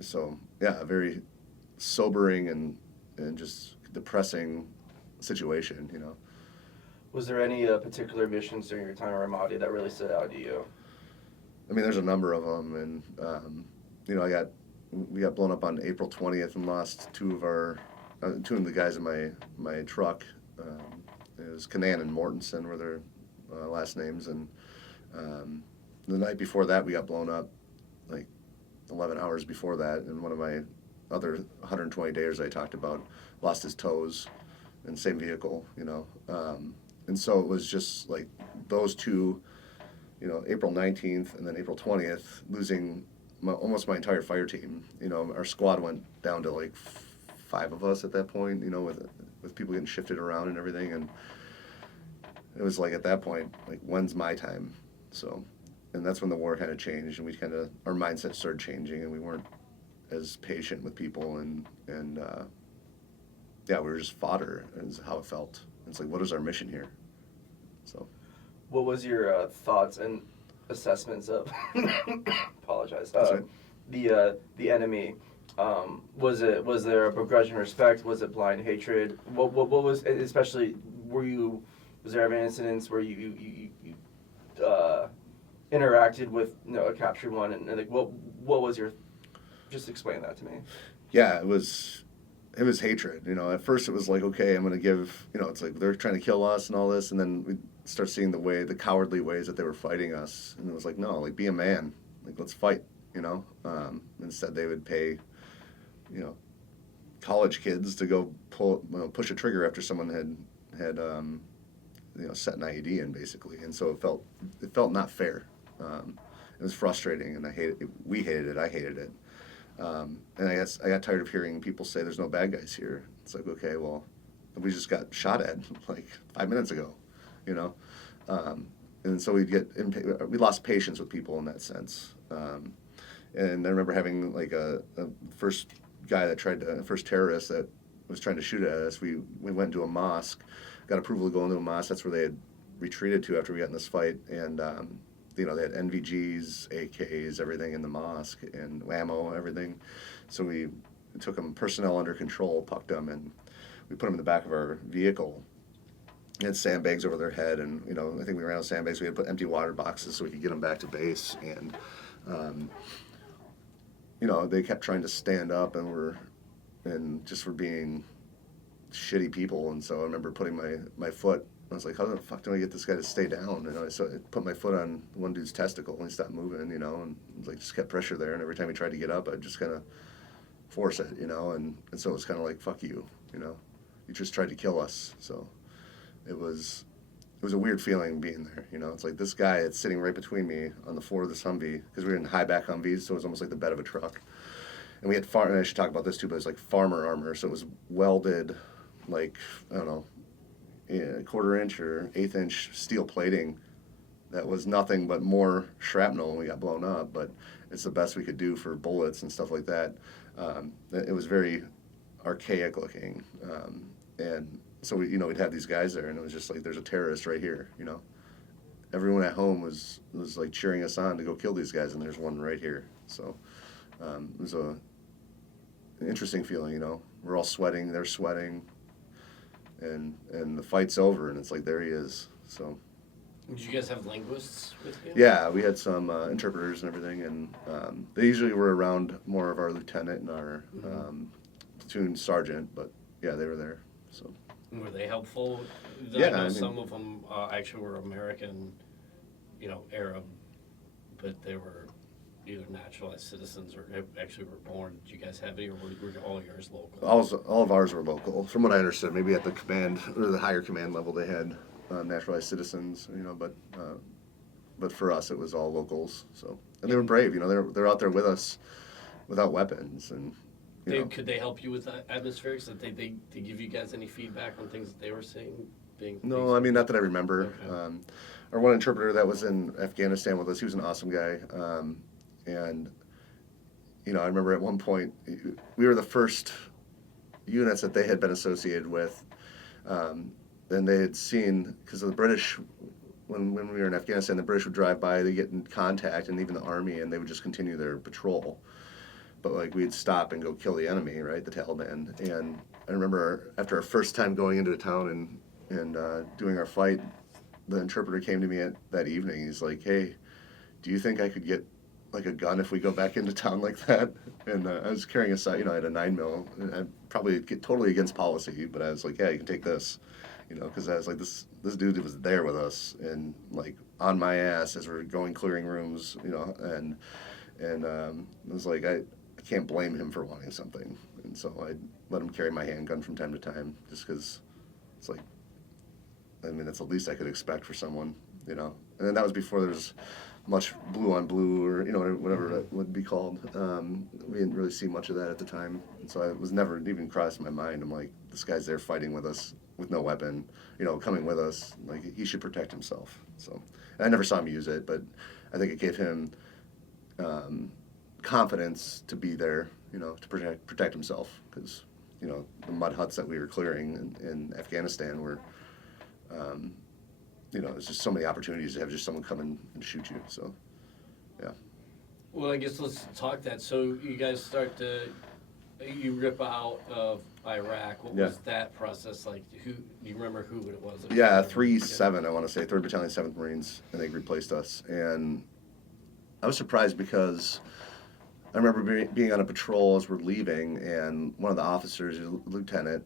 So yeah, a very sobering and just depressing situation, Was there any particular missions during your time at Ramadi that really stood out to you? I mean, there's a number of them, and we got blown up on April 20th and lost two of the guys in my truck. It was Canan and Mortensen were their last names, and the night before that we got blown up, like 11 hours before that, and one of my other 120 days I talked about lost his toes in the same vehicle, and so it was just like those two, April 19th and then April 20th, losing almost my entire fire team. Our squad went down to like 5 of us at that point, with people getting shifted around and everything, and it was like at that point, like, when's my time? So, and that's when the war kind of changed, and our mindset started changing, and we weren't as patient with people, and yeah, we were just fodder, is how it felt. It's like, what is our mission here? So, what was your thoughts and assessments of apologize the enemy? Was there a begrudging respect? Was it blind hatred? What was, especially, was there ever incidents where you interacted with a captured one, and like what was your, just explain that to me. Yeah, it was hatred. At first it was like, okay, I'm gonna give, it's like they're trying to kill us and all this, and then we start seeing the cowardly ways that they were fighting us, and it was like, no, like, be a man, like, let's fight. Instead they would pay college kids to go push a trigger after someone had set an IED in, basically, and so it felt not fair. It was frustrating, and we hated it. I hated it, and I guess I got tired of hearing people say there's no bad guys here. It's like, okay, well, we just got shot at like 5 minutes ago, and so we lost patience with people in that sense. And I remember having like a first terrorist that was trying to shoot at us. We went into a mosque, got approval to go into a mosque. That's where they had retreated to after we got in this fight, and they had NVGs, AKs, everything in the mosque, and ammo, everything. So we took them, personnel under control, pucked them, and we put them in the back of our vehicle. We had sandbags over their head, and I think we ran out of sandbags. We had put empty water boxes so we could get them back to base, and they kept trying to stand up, and were being shitty people. And so I remember putting my foot, I was like, how the fuck do I get this guy to stay down? And I put my foot on one dude's testicle, and he stopped moving, and like, just kept pressure there. And every time he tried to get up, I'd just kind of force it, and so it was kind of like, fuck you, you know. You just tried to kill us. So it was a weird feeling being there, you know. It's like this guy that's sitting right between me on the floor of this Humvee, because we were in high back Humvees, so it was almost like the bed of a truck. And we had and I should talk about this too, but it was like farmer armor, so it was welded, like, I don't know, a 1/4 inch or 1/8 inch steel plating that was nothing but more shrapnel when we got blown up, but it's the best we could do for bullets and stuff like that. It was very archaic looking, and so we'd have these guys there, and it was just like, there's a terrorist right here, you know. Everyone at home was like cheering us on to go kill these guys, and there's one right here. So it was an interesting feeling, you know. We're all sweating, they're sweating, and the fight's over, and it's like, there he is. So. Did you guys have linguists with you? Yeah, we had some interpreters and everything, and they usually were around more of our lieutenant and our platoon sergeant, but yeah, they were there. So. Were they helpful? Yeah, I know I mean, some of them actually were American, Arab, but they were either naturalized citizens or actually were born. Did you guys have any, or were all yours local? All of ours were local, from what I understood. Maybe at the command or the higher command level, they had naturalized citizens, but for us, it was all locals. So, and they were brave. They're out there with us, without weapons, and. Could they help you with atmospherics? Did they give you guys any feedback on things that they were seeing? No, I mean, not that I remember. Okay. Our one interpreter that was in Afghanistan with us, he was an awesome guy. And, I remember at one point, we were the first units that they had been associated with. And they had seen, because the British, when we were in Afghanistan, the British would drive by, they'd get in contact, and even the army, and they would just continue their patrol. But like, we'd stop and go kill the enemy, right, the Taliban. And I remember after our first time going into the town and doing our fight, the interpreter came to me that evening. He's like, "Hey, do you think I could get like a gun if we go back into town like that?" And I was carrying a sight, I had a 9mm, and I'd probably get totally against policy, but I was like, "Yeah, you can take this," because I was like, this dude was there with us and like on my ass as we're going clearing rooms, and I was like, I can't blame him for wanting something, and so I let him carry my handgun from time to time, just because it's like, I mean, that's the least I could expect for someone, And then that was before there was much blue on blue or whatever that would be called. We didn't really see much of that at the time, and so it was never even crossed my mind. I'm like, this guy's there fighting with us with no weapon, coming with us. Like, he should protect himself. So, and I never saw him use it, but I think it gave him confidence to be there, to protect himself, because the mud huts that we were clearing in Afghanistan were, there's just so many opportunities to have just someone come in and shoot you. So, yeah. Well, I guess let's talk that. So you guys you rip out of Iraq. What was that process like? Do you remember who it was? Yeah, 3-7, I want to say, 3rd Battalion, 7th Marines, and they replaced us. And I was surprised because I remember being on a patrol as we're leaving, and one of the officers, lieutenant,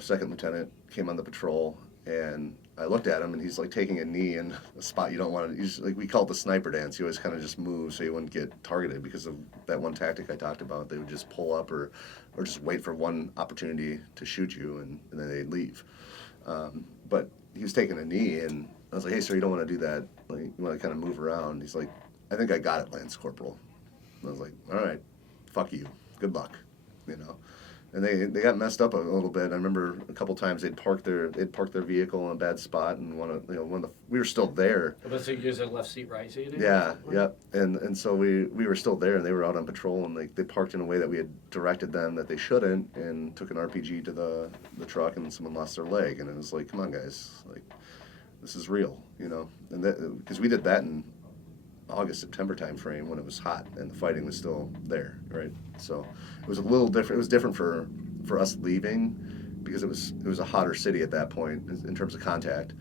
second lieutenant, came on the patrol, and I looked at him, and he's like taking a knee in a spot you don't want to. He's like, we call it the sniper dance. He always kind of just moves so he wouldn't get targeted because of that one tactic I talked about. They would just pull up or just wait for one opportunity to shoot you, and then they'd leave. But he was taking a knee, and I was like, "Hey, sir, you don't want to do that. Like, you want to kind of move around." He's like, "I think I got it, Lance Corporal." And I was like, "All right, fuck you. Good luck," And they got messed up a little bit. I remember a couple times they'd park their vehicle in a bad spot, and we were still there. So you guys had left seat, right seat? Yeah, yep. And so we were still there, and they were out on patrol, and they parked in a way that we had directed them that they shouldn't, and took an RPG to the truck, and someone lost their leg, and it was like, come on, guys, like, this is real, and because we did that in August, September time frame when it was hot and the fighting was still there, right? So it was a little different. It was different for us leaving because it was a hotter city at that point in terms of contact.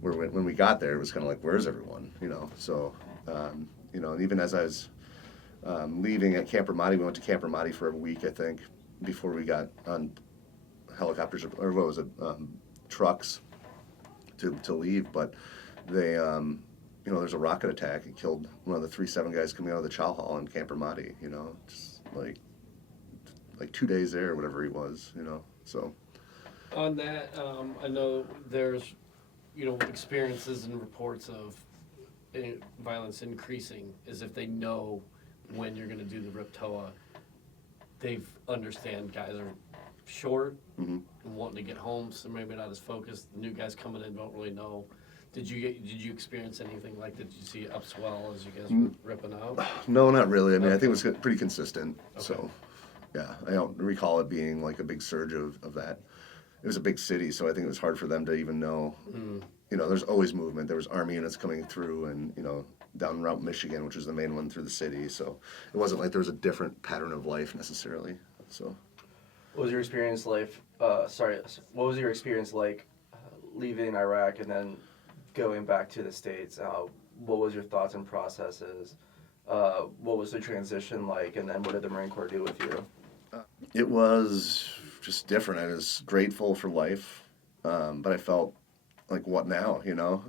Where when we got there, it was kind of like, where's everyone? So and even as I was leaving at Camp Ramadi, we went to Camp Ramadi for a week, I think, before we got on helicopters or what was it, trucks to leave. But they there's a rocket attack. It killed one of the 3-7 guys coming out of the chow hall in Camp Ramadi, just like 2 days there or whatever he was, So On that, I know there's, experiences and reports of violence increasing is if they know when you're going to do the RIPTOA, they understand guys are short mhm. and wanting to get home, so maybe not as focused. The new guys coming in don't really know. Did you experience anything like that? Did you see it upswell as you guys were ripping out? No, not really. I mean, I think it Okay. was pretty consistent. Okay. So, yeah, I don't recall it being like a big surge of that. It was a big city, so I think it was hard for them to even know. Mm. There's always movement. There was Army units coming through, and down Route Michigan, which was the main one through the city. So it wasn't like there was a different pattern of life necessarily. So What was your experience like? What was your experience like leaving Iraq and then going back to the States? What was your thoughts and processes? What was the transition like? And then what did the Marine Corps do with you? it was just different. I was grateful for life, but I felt like, what now?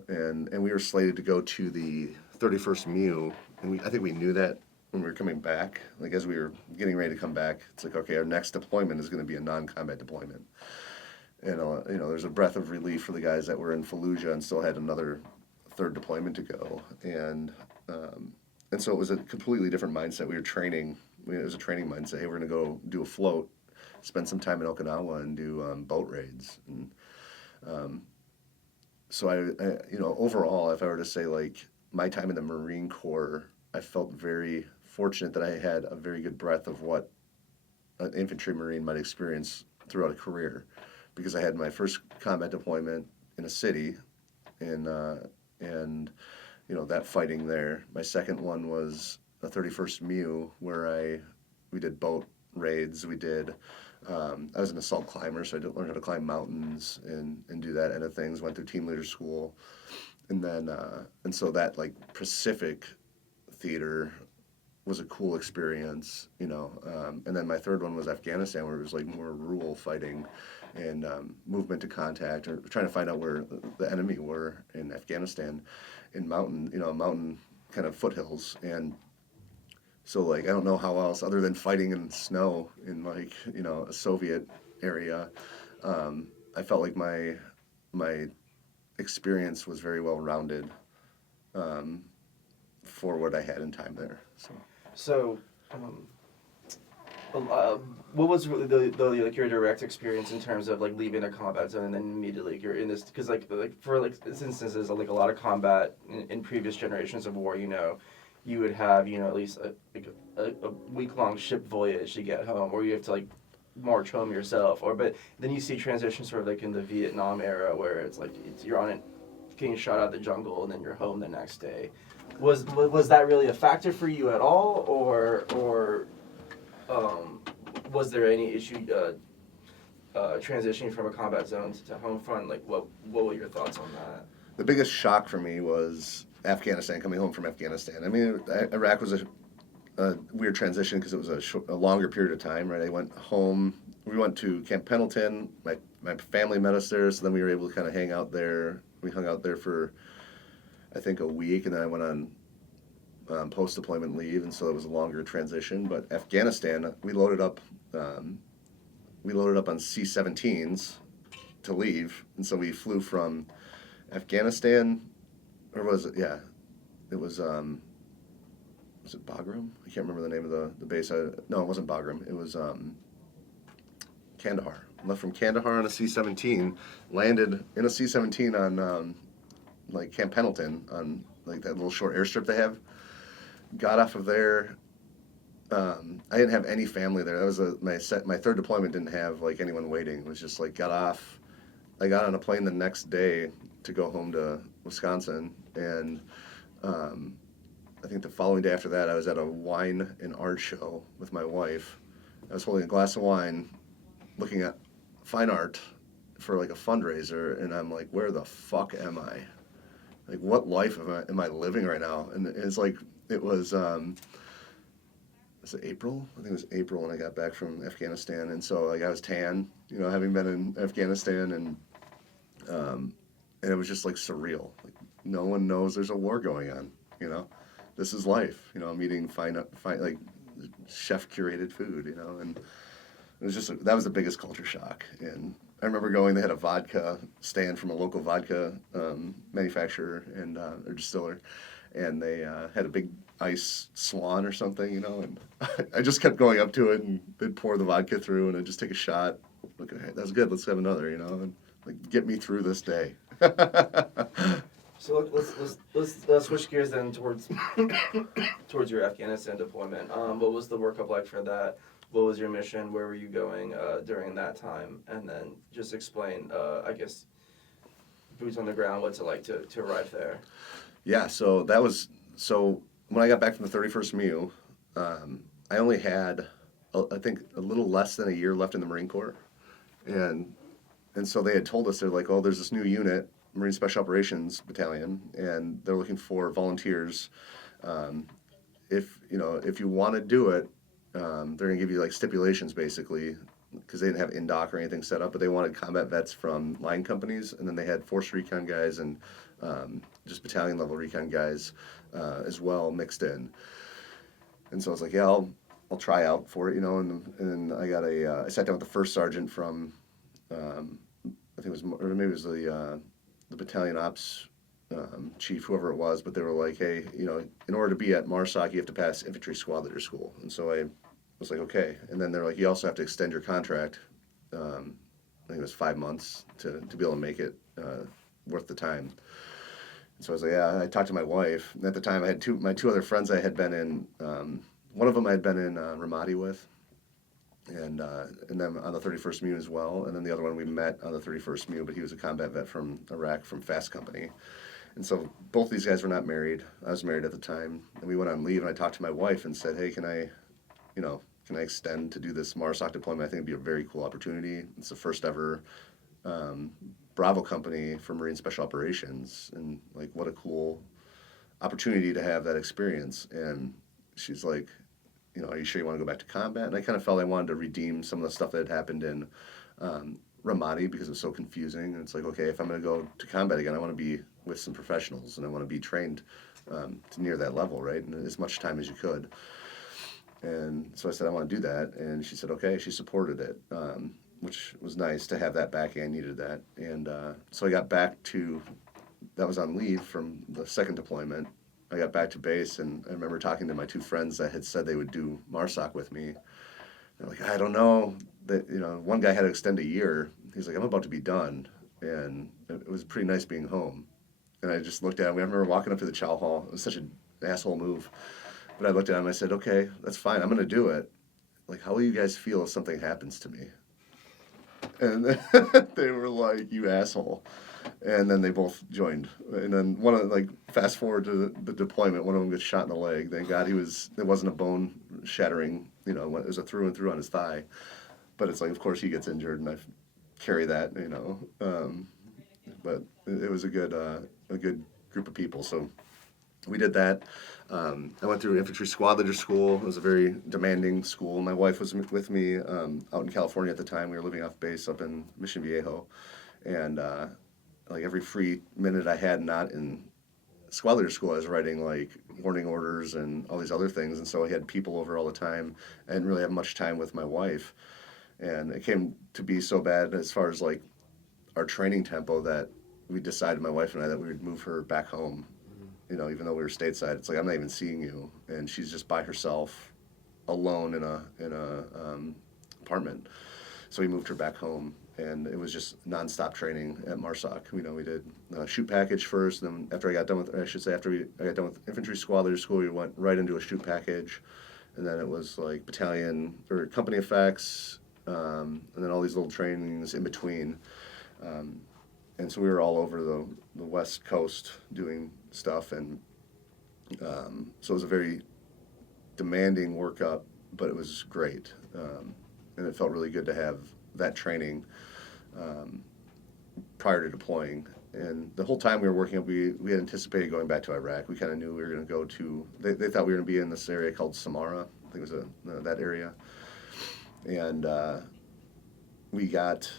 And we were slated to go to the 31st MEU, and I think we knew that when we were coming back. Like as we were getting ready to come back, it's like, okay, our next deployment is going to be a non-combat deployment. And there's a breath of relief for the guys that were in Fallujah and still had another third deployment to go. And so it was a completely different mindset. We were training. It was a training mindset. Hey, we're going to go do a float, spend some time in Okinawa, and do boat raids. And so overall, if I were to say like my time in the Marine Corps, I felt very fortunate that I had a very good breadth of what an infantry Marine might experience throughout a career, because I had my first combat deployment in a city, and that fighting there. My second one was the 31st MEU, where we did boat raids. We did. I was an assault climber, so I learned how to climb mountains and do that end of things. Went through team leader school, and then so that like Pacific theater was a cool experience, and then my third one was Afghanistan, where it was like more rural fighting and movement to contact, or trying to find out where the enemy were in Afghanistan, in mountain kind of foothills. And so like I don't know how else other than fighting in snow in like a Soviet area. I felt like my experience was very well rounded for what I had in time there. So, what was really your direct experience in terms of like leaving a combat zone and then immediately you're in this? Because like for like instances of like a lot of combat in previous generations of war, you would have at least a week-long ship voyage to get home, or you have to like march home yourself, but then you see transitions sort of like in the Vietnam era where it's like you're on it, getting shot out of the jungle, and then you're home the next day. Was that really a factor for you at all, or was there any issue transitioning from a combat zone to home front? Like, what were your thoughts on that? The biggest shock for me was Afghanistan, coming home from Afghanistan. I mean, Iraq was a weird transition because it was a longer period of time, right? I went home. We went to Camp Pendleton. My family met us there, so then we were able to kind of hang out there. We hung out there for, I think, a week, and then I went on post-deployment leave, and so it was a longer transition. But Afghanistan, we loaded up on C-17s to leave, and so we flew from Afghanistan, or was it? Yeah, it was. Was it Bagram? I can't remember the name of the base. No, it wasn't Bagram. It was Kandahar. Left from Kandahar on a C-17, landed in a C-17 on like Camp Pendleton, on like that little short airstrip they have. Got off of there. I didn't have any family there. That was my third deployment. Didn't have like anyone waiting. It was just like got off. I got on a plane the next day to go home to Wisconsin, and I think the following day after that, I was at a wine and art show with my wife. I was holding a glass of wine, looking at fine art for like a fundraiser, and I'm like, where the fuck am I? Like, what life am I living right now? And it's like, it was it April? I think it was April when I got back from Afghanistan, and so like I was tan, having been in Afghanistan, and it was just like surreal. Like, no one knows there's a war going on, This is life, I'm eating fine like chef curated food, and it was that was the biggest culture shock. And I remember they had a vodka stand from a local vodka manufacturer and or distiller, and they had a big ice swan or something, and I just kept going up to it, and they'd pour the vodka through, and I'd just take a shot. Look, hey, that's good. Let's have another, and like get me through this day. So let's switch gears then towards your Afghanistan deployment. What was the workup like for that? What was your mission? Where were you going during that time? And then just explain, I guess, boots on the ground, what's it like to arrive there? Yeah, so when I got back from the 31st MEU, I only had, I think, a little less than a year left in the Marine Corps. And so they had told us, they're like, oh, there's this new unit, Marine Special Operations Battalion, and they're looking for volunteers. If you want to do it, they're going to give you like stipulations basically, because they didn't have INDOC or anything set up, but they wanted combat vets from line companies, and then they had force recon guys and just battalion level recon guys as well mixed in. And so I was like, yeah, I'll try out for it, and I got I sat down with the first sergeant from, I think it was, or maybe it was the battalion ops chief, whoever it was, but they were like, hey, in order to be at MARSOC, you have to pass infantry squad leader school. And so I was like, okay. And then they're like, you also have to extend your contract. I think it was 5 months to be able to make it worth the time. And so I was like, yeah. I talked to my wife. And at the time, I had my two other friends I had been in. One of them I had been in Ramadi with, and then on the 31st MEU as well. And then the other one we met on the 31st MEU, but he was a combat vet from Iraq, from Fast Company. And so both these guys were not married. I was married at the time, and we went on leave. And I talked to my wife and said, hey, can I extend to do this MARSOC deployment? I think it'd be a very cool opportunity. It's the first ever Bravo company for Marine Special Operations, and like, what a cool opportunity to have that experience. And she's like, are you sure you want to go back to combat? And I kind of felt I wanted to redeem some of the stuff that had happened in Ramadi, because it was so confusing. And it's like, okay, if I'm going to go to combat again, I want to be with some professionals, and I want to be trained to near that level, right? And as much time as you could. And so I said, I want to do that. And she said, okay. She supported it, which was nice to have that back. I needed that. And so I got back that was on leave from the second deployment. I got back to base, and I remember talking to my two friends that had said they would do MARSOC with me. They're like, I don't know. That one guy had to extend a year. He's like, I'm about to be done. And it was pretty nice being home. And I just looked at him. I remember walking up to the chow hall. It was such an asshole move. But I looked at him and I said, okay, that's fine. I'm going to do it. Like, how will you guys feel if something happens to me? And they were like, you asshole. And then they both joined. And then fast forward to the deployment, one of them gets shot in the leg. Thank God there wasn't a bone shattering, it was a through and through on his thigh. But it's like, of course he gets injured, and I carry that, but it was a good group of people. So we did that. I went through infantry squad leader school. It was a very demanding school. My wife was with me out in California at the time. We were living off base up in Mission Viejo. And like every free minute I had not in squad leader school, I was writing like warning orders and all these other things. And so I had people over all the time. I didn't really have much time with my wife. And it came to be so bad as far as like our training tempo that we decided, my wife and I, that we would move her back home. Even though we were stateside, it's like, I'm not even seeing you, and she's just by herself, alone in a apartment. So we moved her back home, and it was just nonstop training at MARSOC. We did shoot package first, then after I got done with infantry squad leader school, we went right into a shoot package, and then it was like battalion or company effects, and then all these little trainings in between. And so we were all over the West Coast doing stuff, and so it was a very demanding workup, but it was great, and it felt really good to have that training prior to deploying. And the whole time we were working up, we had anticipated going back to Iraq. We kind of knew we were going to go to, they thought we were going to be in this area called Samara. I think it was that area. And we got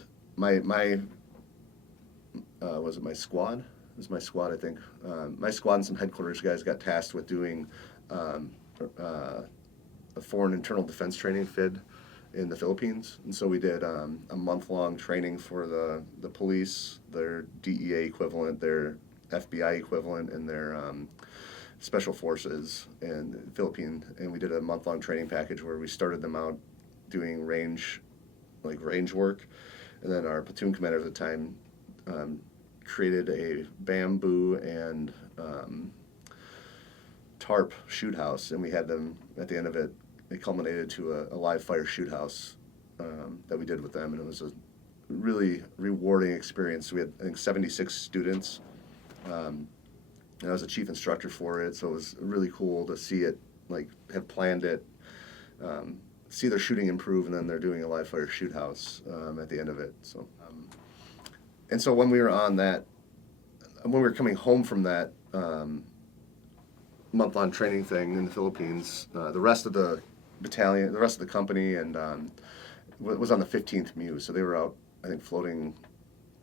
was it my squad? It was my squad, I think. My squad and some headquarters guys got tasked with doing a foreign internal defense training, FID, in the Philippines. And so we did a month-long training for the police, their DEA equivalent, their FBI equivalent, and their special forces in the Philippines. And we did a month-long training package where we started them out doing range work. And then our platoon commander at the time created a bamboo and tarp shoot house, and we had them at the end of it. It culminated to a live fire shoot house that we did with them, and it was a really rewarding experience. We had, I think, 76 students, and I was the chief instructor for it, so it was really cool to see it, like, have planned it, see their shooting improve, and then they're doing a live fire shoot house at the end of it. So, and so when we were on that, when we were coming home from that month-long training thing in the Philippines, the rest of the battalion, the rest of the company, and was on the 15th MEU, so they were out, I think, floating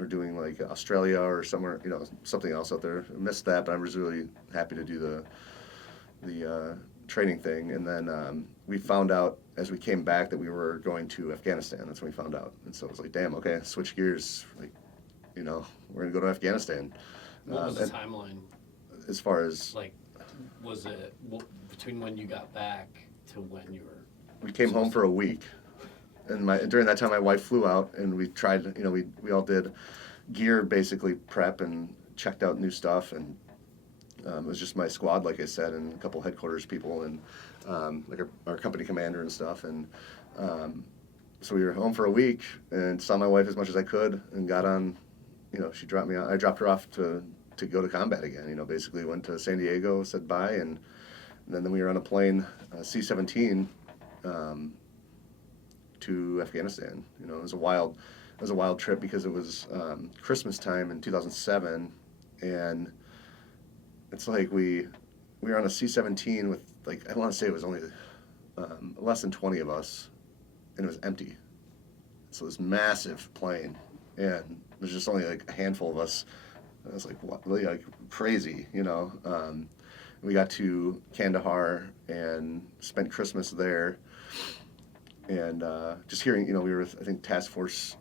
or doing like Australia or somewhere, something else out there. I missed that, but I was really happy to do the training thing. And then we found out as we came back that we were going to Afghanistan. That's when we found out. And so it was like, damn, okay, switch gears. Like, we're gonna go to Afghanistan. What was the timeline? As far as like, was it between when you got back to when you were? We came home for a week, and during that time my wife flew out, and we tried. We all did gear basically prep and checked out new stuff, and it was just my squad, like I said, and a couple headquarters people, and like our company commander and stuff, and so we were home for a week and saw my wife as much as I could, and got on. She dropped me out. I dropped her off to go to combat again. Basically went to San Diego, said bye, and then we were on a plane, C-17, to Afghanistan. It was a wild trip because it was Christmas time in 2007, and it's like we were on a C-17 with, like, I want to say it was only less than 20 of us, and it was empty. So this massive plane, and there's just only like a handful of us. I was like, what, really, like, crazy, We got to Kandahar and spent Christmas there, and just hearing, we were, I think,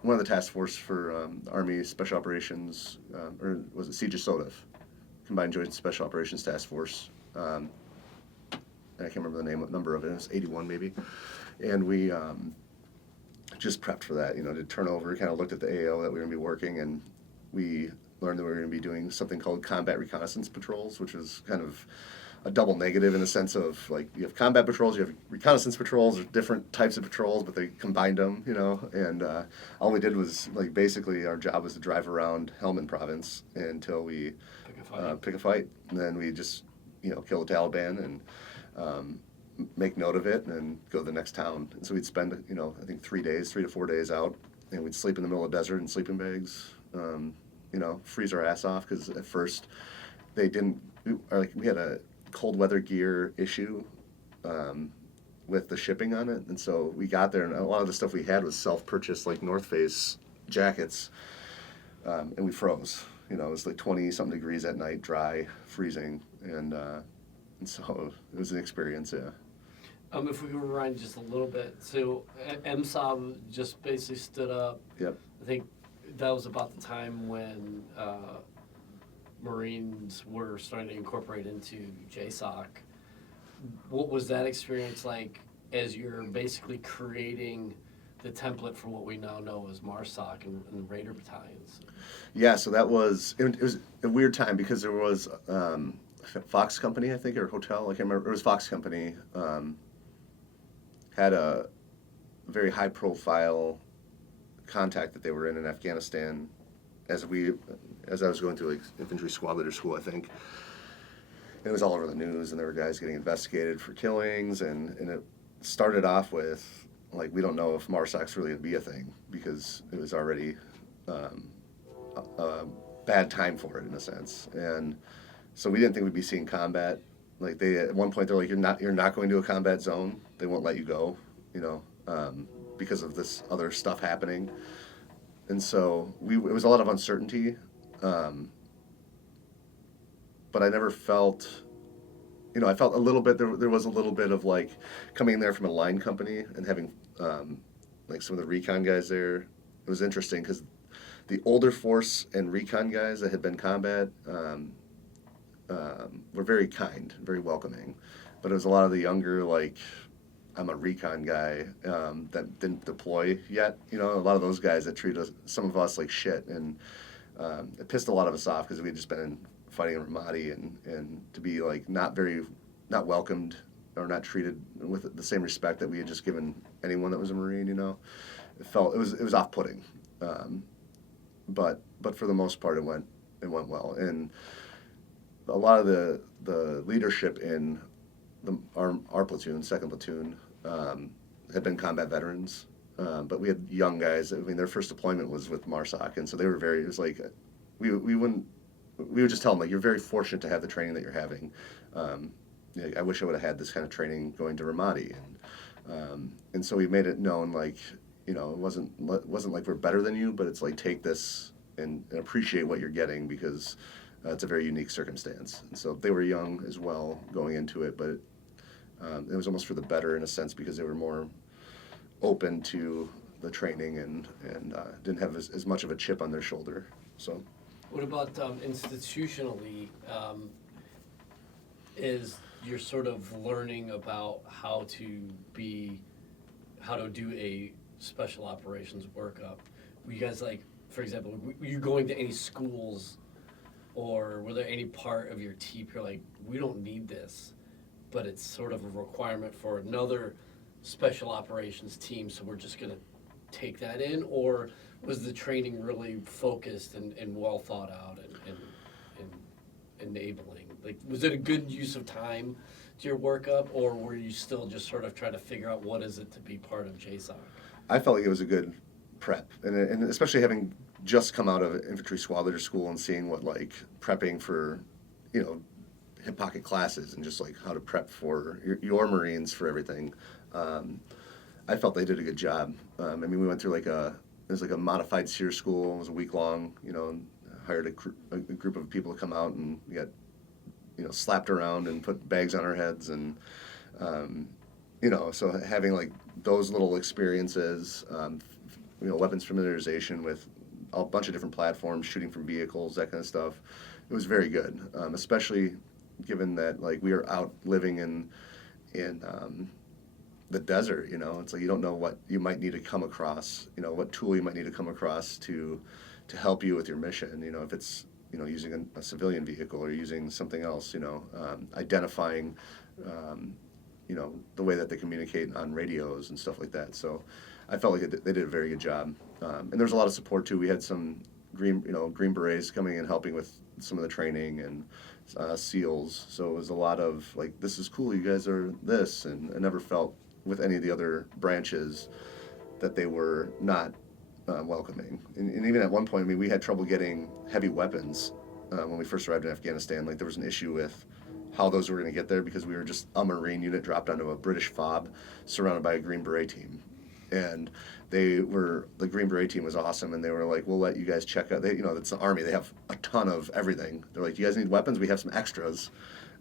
one of the task force for Army Special Operations, or was it SSgt Combined Joint Special Operations Task Force. I can't remember the number of it. It was 81 maybe, and we just prepped for that. Did turnover, kind of looked at the AO that we were going to be working, and we learned that we were going to be doing something called combat reconnaissance patrols, which is kind of a double negative in the sense of, like, you have combat patrols, you have reconnaissance patrols, there's different types of patrols, but they combined them, and all we did was, like, basically our job was to drive around Helmand province until we pick a fight, and then we just, kill the Taliban and make note of it and go to the next town. And so we'd spend, I think 3 to 4 days out, and we'd sleep in the middle of the desert in sleeping bags, freeze our ass off, because at first we had a cold weather gear issue with the shipping on it, and so we got there, and a lot of the stuff we had was self-purchased, like North Face jackets, and we froze. It was like 20-something degrees at night, dry, freezing, and so it was an experience, yeah. If we could rewind just a little bit, so MSOB just basically stood up. Yep. I think that was about the time when Marines were starting to incorporate into JSOC. What was that experience like as you're basically creating the template for what we now know as MARSOC and Raider battalions? Yeah, so it was a weird time because there was Fox Company, I think, or hotel, I can't remember. It was Fox Company, had a very high-profile contact that they were in Afghanistan as I was going through, like, infantry squad leader school, I think. And it was all over the news, and there were guys getting investigated for killings, and it started off with, like, we don't know if MARSOC's really going to be a thing, because it was already a bad time for it, in a sense. And so we didn't think we'd be seeing combat. Like, at one point they're like, you're not going to a combat zone. They won't let you go, because of this other stuff happening. And so it was a lot of uncertainty, but I never felt, I felt a little bit, there was a little bit of, like, coming there from a line company and having like some of the recon guys there. It was interesting because the older force and recon guys that had been combat were very kind, very welcoming. But it was a lot of the younger, like, I'm a recon guy that didn't deploy yet. You know, a lot of those guys that treated some of us like shit. And it pissed a lot of us off because we had just been fighting in Ramadi and to be, like, not welcomed or not treated with the same respect that we had just given anyone that was a Marine, you know. It was off-putting. But for the most part, it went well. And a lot of the leadership in our platoon, second platoon, had been combat veterans, but we had young guys. I mean, their first deployment was with MARSOC, and so they were it was like, we would just tell them, like, you're very fortunate to have the training that you're having. I wish I would have had this kind of training going to Ramadi, and so we made it known, like, you know, it wasn't like we're better than you, but it's like, take this and appreciate what you're getting, because it's a very unique circumstance. And so they were young as well going into it, but it was almost for the better in a sense, because they were more open to the training and didn't have as much of a chip on their shoulder. So, what about institutionally? Is you're sort of learning about how to do a special operations workup? Were you guys, like, for example, were you going to any schools, or were there any part of your team you're like, we don't need this, but it's sort of a requirement for another special operations team, so we're just going to take that in? Or was the training really focused and well thought out and enabling? Like, was it a good use of time to your workup, or were you still just sort of trying to figure out what is it to be part of JSOC? I felt like it was a good prep, and especially having just come out of infantry squad leader school and seeing what, like, prepping for, you know, hip pocket classes and just, like, how to prep for your Marines for everything. I felt they did a good job. I mean, we went through it was like a modified SEER school. It was a week long, you know, and hired a group of people to come out, and we got, you know, slapped around and put bags on our heads, and you know, so having, like, those little experiences, you know, weapons familiarization with a bunch of different platforms, shooting from vehicles, that kind of stuff, it was very good, especially given that, like, we are out living in the desert. You know, it's like you don't know what you might need to come across, you know, what tool you might need to come across to help you with your mission. You know, if it's, you know, using a civilian vehicle or using something else, you know, identifying, you know, the way that they communicate on radios and stuff like that. So I felt like they did a very good job. And there was a lot of support too. We had some Green Berets coming and helping with some of the training, and SEALs. So it was a lot of, like, this is cool, you guys are this. And I never felt with any of the other branches that they were not welcoming. And even at one point, I mean, we had trouble getting heavy weapons when we first arrived in Afghanistan. Like, there was an issue with how those were going to get there, because we were just a Marine unit dropped onto a British FOB surrounded by a Green Beret team. And the Green Beret team was awesome, and they were like, we'll let you guys check out. You know, it's the Army. They have a ton of everything. They're like, you guys need weapons? We have some extras.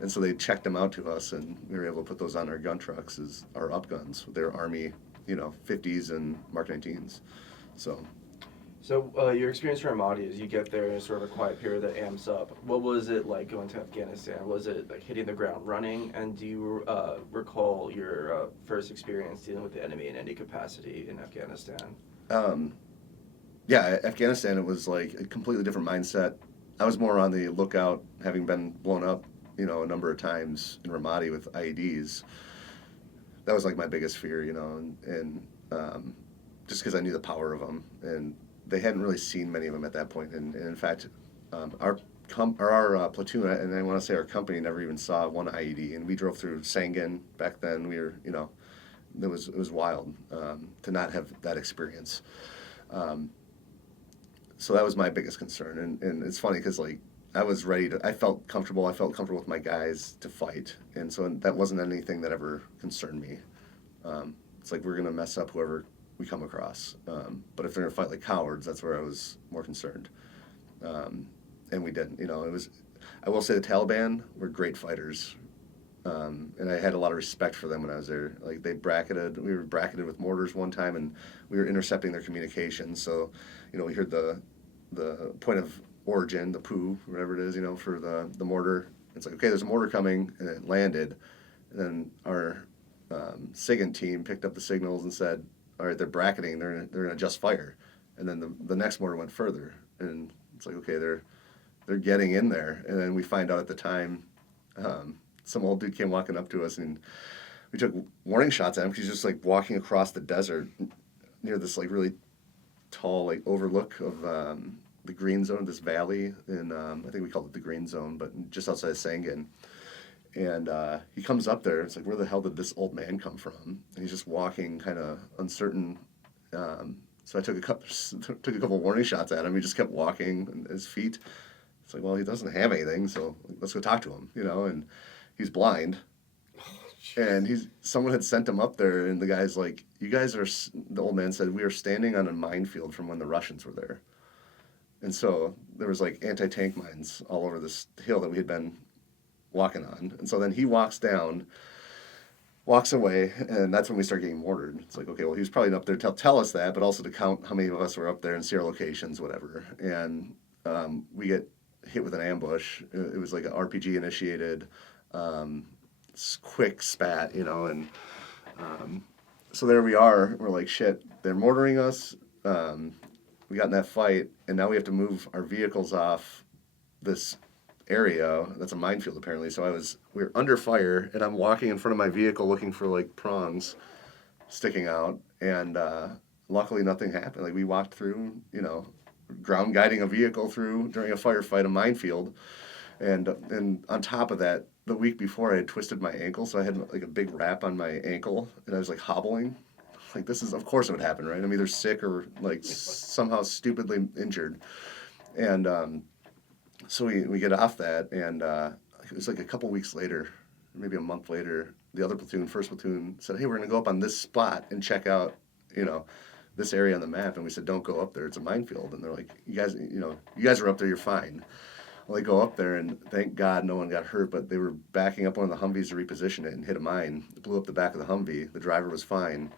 And so they checked them out to us, and we were able to put those on our gun trucks as our up guns. They're Army, you know, 50s and Mark 19s. So your experience from Ramadi is you get there in sort of a quiet period that amps up. What was it like going to Afghanistan? Was it like hitting the ground running? And do you recall your first experience dealing with the enemy in any capacity in Afghanistan? Yeah, Afghanistan, it was like a completely different mindset. I was more on the lookout, having been blown up, you know, a number of times in Ramadi with IEDs. That was like my biggest fear, you know, and just because I knew the power of them, and they hadn't really seen many of them at that point. And in fact, our platoon, and I want to say our company, never even saw one IED. And we drove through Sangin back then. We were, you know, it was wild to not have that experience. So that was my biggest concern. And it's funny because, like, I felt comfortable with my guys to fight. And so that wasn't anything that ever concerned me. It's like, we're going to mess up whoever we come across. But if they're going to fight like cowards, that's where I was more concerned. And we didn't. You know, I will say the Taliban were great fighters. And I had a lot of respect for them when I was there. Like we were bracketed with mortars one time, and we were intercepting their communications. So, we heard the point of origin, the POO, whatever it is, for the mortar. It's like, okay, there's a mortar coming, and it landed. And then our SSgt team picked up the signals and said, all right, they're bracketing, they're gonna adjust fire. And then the next mortar went further, and it's like, okay, they're getting in there. And then we find out at the time, some old dude came walking up to us, and we took warning shots at him because he's just like walking across the desert near this like really tall like overlook of the green zone, this valley, and I think we called it the green zone, but just outside of Sangin. And he comes up there. It's like, where the hell did this old man come from? And he's just walking, kind of uncertain. So I took a couple warning shots at him. He just kept walking, and his feet. It's like, well, he doesn't have anything, so let's go talk to him, And he's blind. And someone had sent him up there, and the guy's like, the old man said, we are standing on a minefield from when the Russians were there. And so there was like anti-tank mines all over this hill that we had been walking on. And so then he walks away, and that's when we start getting mortared. It's like, okay, well, he was probably up there to tell us that, but also to count how many of us were up there and see our locations, whatever. And we get hit with an ambush. It was like an RPG-initiated quick spat, and so there we are. We're like, shit, they're mortaring us. We got in that fight, and now we have to move our vehicles off this area that's a minefield apparently. So we were under fire, and I'm walking in front of my vehicle looking for like prongs sticking out, and luckily nothing happened. Like we walked through, ground guiding a vehicle through during a firefight, a minefield, and on top of that, the week before I had twisted my ankle, so I had like a big wrap on my ankle, and I was like hobbling. Like, this is, of course it would happen, right? I'm either sick or like somehow stupidly injured. And so we get off that, and it was like a couple weeks later, maybe a month later, the other platoon, first platoon, said, hey, we're going to go up on this spot and check out, this area on the map. And we said, don't go up there. It's a minefield. And they're like, you guys are up there, you're fine. Well, they go up there, and thank God no one got hurt, but they were backing up one of the Humvees to reposition it and hit a mine. It blew up the back of the Humvee. The driver was fine.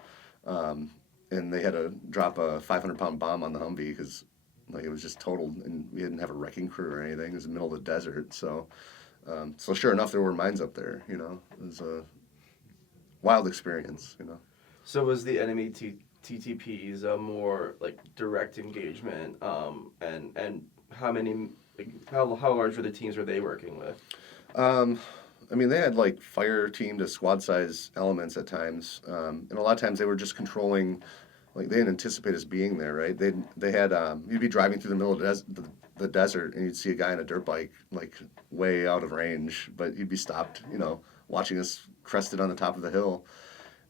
And they had to drop a 500-pound bomb on the Humvee because it was just totaled, and we didn't have a wrecking crew or anything. It was in the middle of the desert. So sure enough, there were mines up there, It was a wild experience, So was the enemy TTPs a more like direct engagement, and how many, how large were the teams were they working with? They had like fire team to squad size elements at times, and a lot of times they were just controlling. Like, they didn't anticipate us being there, right? They had you'd be driving through the middle of the desert, and you'd see a guy on a dirt bike like way out of range, but he'd be stopped, watching us crested on the top of the hill,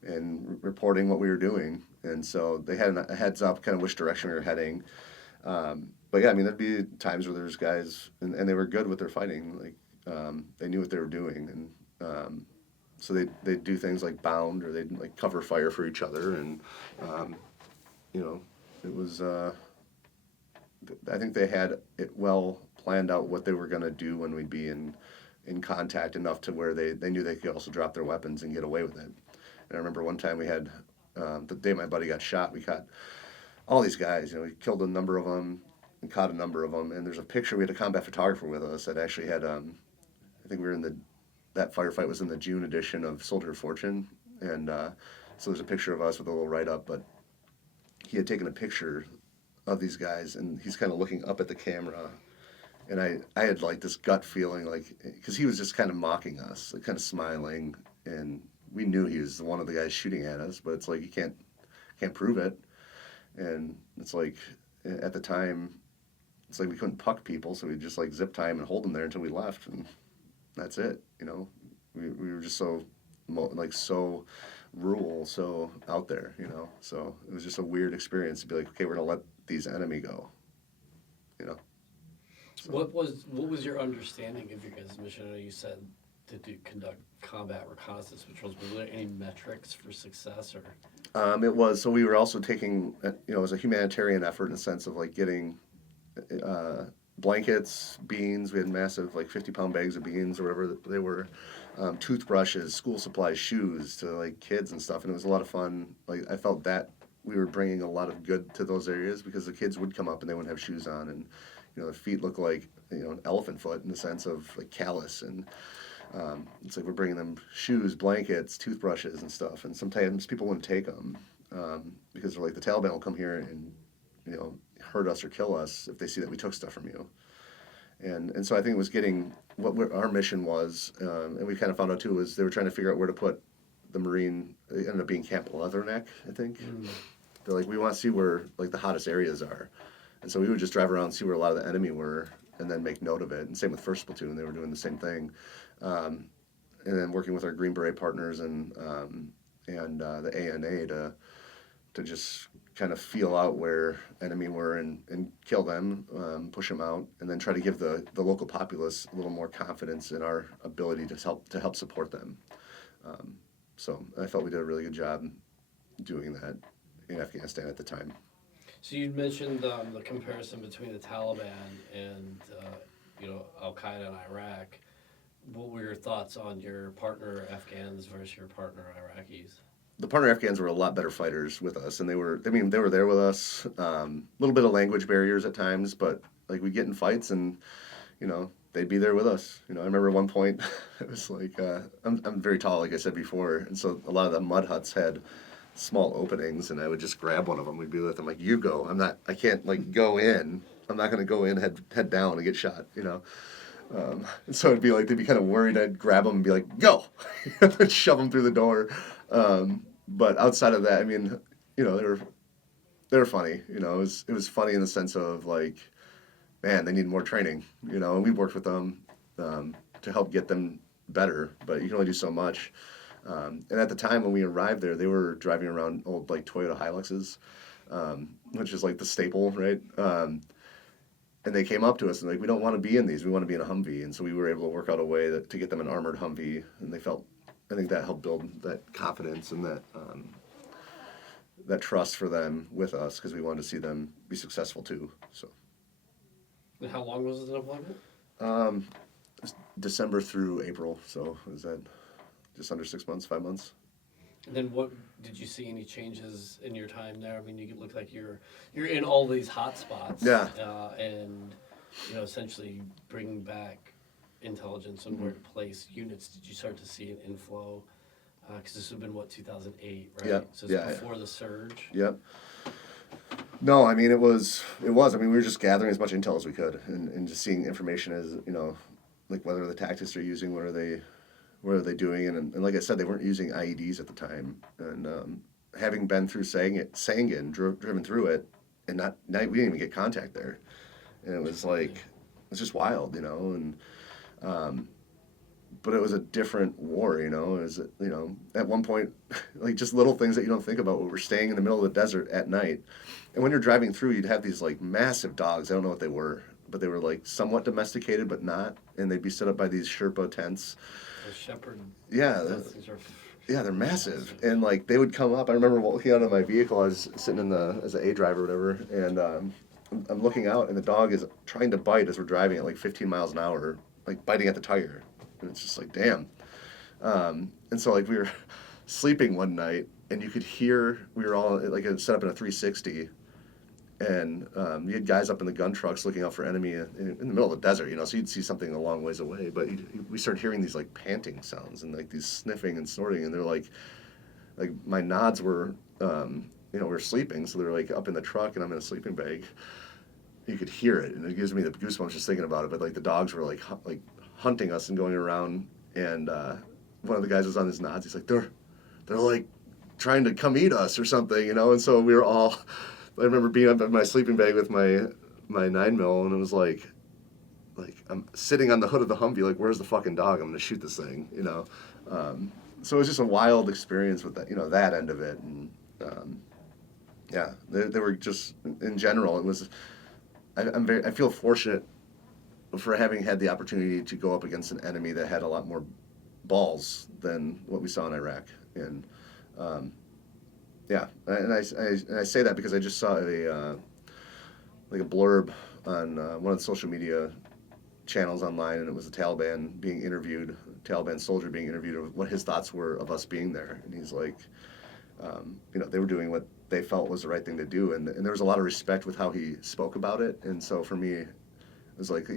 and reporting what we were doing. And so they had a heads up, kind of which direction we were heading. But yeah, there'd be times where there's guys, and they were good with their fighting. Like, they knew what they were doing, and so they'd do things like bound, or they'd like cover fire for each other, and it was. I think they had it well planned out what they were going to do when we'd be in contact enough to where they knew they could also drop their weapons and get away with it. And I remember one time we had the day my buddy got shot, we caught all these guys. We killed a number of them and caught a number of them. And there's a picture. We had a combat photographer with us that actually had. I think we were that firefight was in the June edition of Soldier of Fortune, and so there's a picture of us with a little write-up, but he had taken a picture of these guys, and he's kind of looking up at the camera, and I had like this gut feeling, like, because he was just kind of mocking us, like, kind of smiling, and we knew he was one of the guys shooting at us, but it's like you can't prove it, and it's like at the time, it's like we couldn't puck people, so we'd just like zip tie them and hold them there until we left, and that's it. We were just so rural, so out there, so it was just a weird experience to be like, okay, we're gonna let these enemy go, So. What was your understanding of your guys' mission? I know you said to conduct combat reconnaissance patrols, but were there any metrics for success, or? It was, so we were also taking, it was a humanitarian effort in the sense of like getting blankets, beans. We had massive like 50-pound bags of beans or whatever they were, toothbrushes, school supplies, shoes to like kids and stuff, and it was a lot of fun. Like I felt that we were bringing a lot of good to those areas because the kids would come up and they wouldn't have shoes on, and their feet look like an elephant foot in the sense of like callus, and it's like we're bringing them shoes, blankets, toothbrushes, and stuff. And sometimes people wouldn't take them because they're like the Taliban will come here and hurt us or kill us if they see that we took stuff from you. And so I think it was getting what our mission was, and we kind of found out too, was they were trying to figure out where to put the Marine. It ended up being Camp Leatherneck, I think. They're like, we want to see where like the hottest areas are, and so we would just drive around and see where a lot of the enemy were, and then make note of it. And same with First Platoon, they were doing the same thing, and then working with our Green Beret partners and the ANA to just kind of feel out where enemy were and kill them, push them out, and then try to give the local populace a little more confidence in our ability to help support them. So I felt we did a really good job doing that in Afghanistan at the time. So you mentioned the comparison between the Taliban and Al Qaeda in Iraq. What were your thoughts on your partner Afghans versus your partner Iraqis? The partner Afghans were a lot better fighters with us, and they were there with us. A little bit of language barriers at times, but like we get in fights, and they'd be there with us. I remember at one point it was like I'm very tall, like I said before, and so a lot of the mud huts had small openings, and I would just grab one of them. We'd be with them like, you go. I can't like go in. I'm not going to go in head down and get shot. And so it'd be like they'd be kind of worried. I'd grab them and be like, go, and shove them through the door. But outside of that, I mean, they were funny. It was funny in the sense of like, man, they need more training. And we worked with them to help get them better, but you can only do so much. And at the time when we arrived there, they were driving around old like Toyota Hiluxes, which is like the staple, right? And they came up to us and like, we don't want to be in these. We want to be in a Humvee. And so we were able to work out a way to get them an armored Humvee, and I think that helped build that confidence and that trust for them with us, because we wanted to see them be successful too. So. And how long was the deployment? December through April. So is that just under 6 months, 5 months? And then what did you see any changes in your time there? I mean, you look like you're in all these hot spots. Yeah. And essentially bringing back intelligence on where to place units. Did you start to see an inflow? Because this would have been 2008, right? Yeah. So it's before the surge. Yep. No, I mean it was. I mean, we were just gathering as much intel as we could, and just seeing information as like whether the tactics they're using, what are they doing, and like I said, they weren't using IEDs at the time, and having been through Sangin, driven through it, and we didn't even get contact there, and it was like it's just wild, and. But it was a different war, It was, at one point, like just little things that you don't think about. We're staying in the middle of the desert at night, and when you're driving through, you'd have these like massive dogs. I don't know what they were, but they were like somewhat domesticated, but not. And they'd be set up by these Sherpa tents. The shepherd. Yeah. Yeah, they're massive, and like they would come up. I remember walking out of my vehicle. I was sitting as an A driver or whatever, and I'm looking out, and the dog is trying to bite as we're driving at like 15 miles an hour, like biting at the tire. And it's just like, damn. And so like we were sleeping one night, and you could hear, we were all like set up in a 360, and you had guys up in the gun trucks looking out for enemy in the middle of the desert, so you'd see something a long ways away, but we started hearing these like panting sounds and like these sniffing and snorting, and they're like my nods were, we were sleeping, so they're like up in the truck, and I'm in a sleeping bag. You could hear it, and it gives me the goosebumps just thinking about it, but like the dogs were like hunting us and going around, and one of the guys was on his nods. He's like, they're like trying to come eat us or something, and so we were all, I remember being up in my sleeping bag with my 9mm, and it was like I'm sitting on the hood of the Humvee, like, where's the fucking dog? I'm gonna shoot this thing, so it was just a wild experience with that, that end of it, and they were just, in general, it was, I feel fortunate for having had the opportunity to go up against an enemy that had a lot more balls than what we saw in Iraq. And and I say that because I just saw a blurb on one of the social media channels online, and it was the Taliban being interviewed Taliban soldier being interviewed of what his thoughts were of us being there, and he's like, they were doing what they felt was the right thing to do, and there was a lot of respect with how he spoke about it, and so for me, it was like,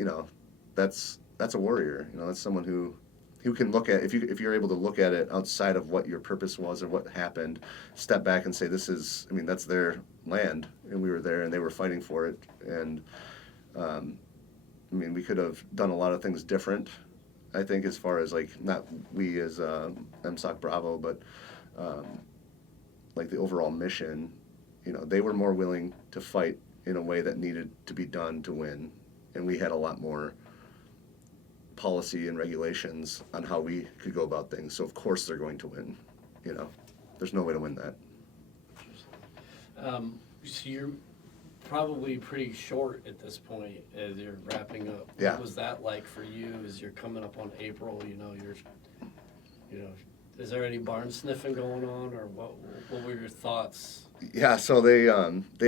that's a warrior, that's someone who can look at, if you're able to look at it outside of what your purpose was or what happened, step back and say, that's their land, and we were there, and they were fighting for it, and we could have done a lot of things different, I think, as far as like, not we as MSOC Bravo, but like the overall mission, they were more willing to fight in a way that needed to be done to win, and we had a lot more policy and regulations on how we could go about things. So of course they're going to win. There's no way to win that. So you're probably pretty short at this point as you're wrapping up. Yeah. What was that like for you as you're coming up on April? Is there any barn sniffing going on, or what were your thoughts? Yeah, so they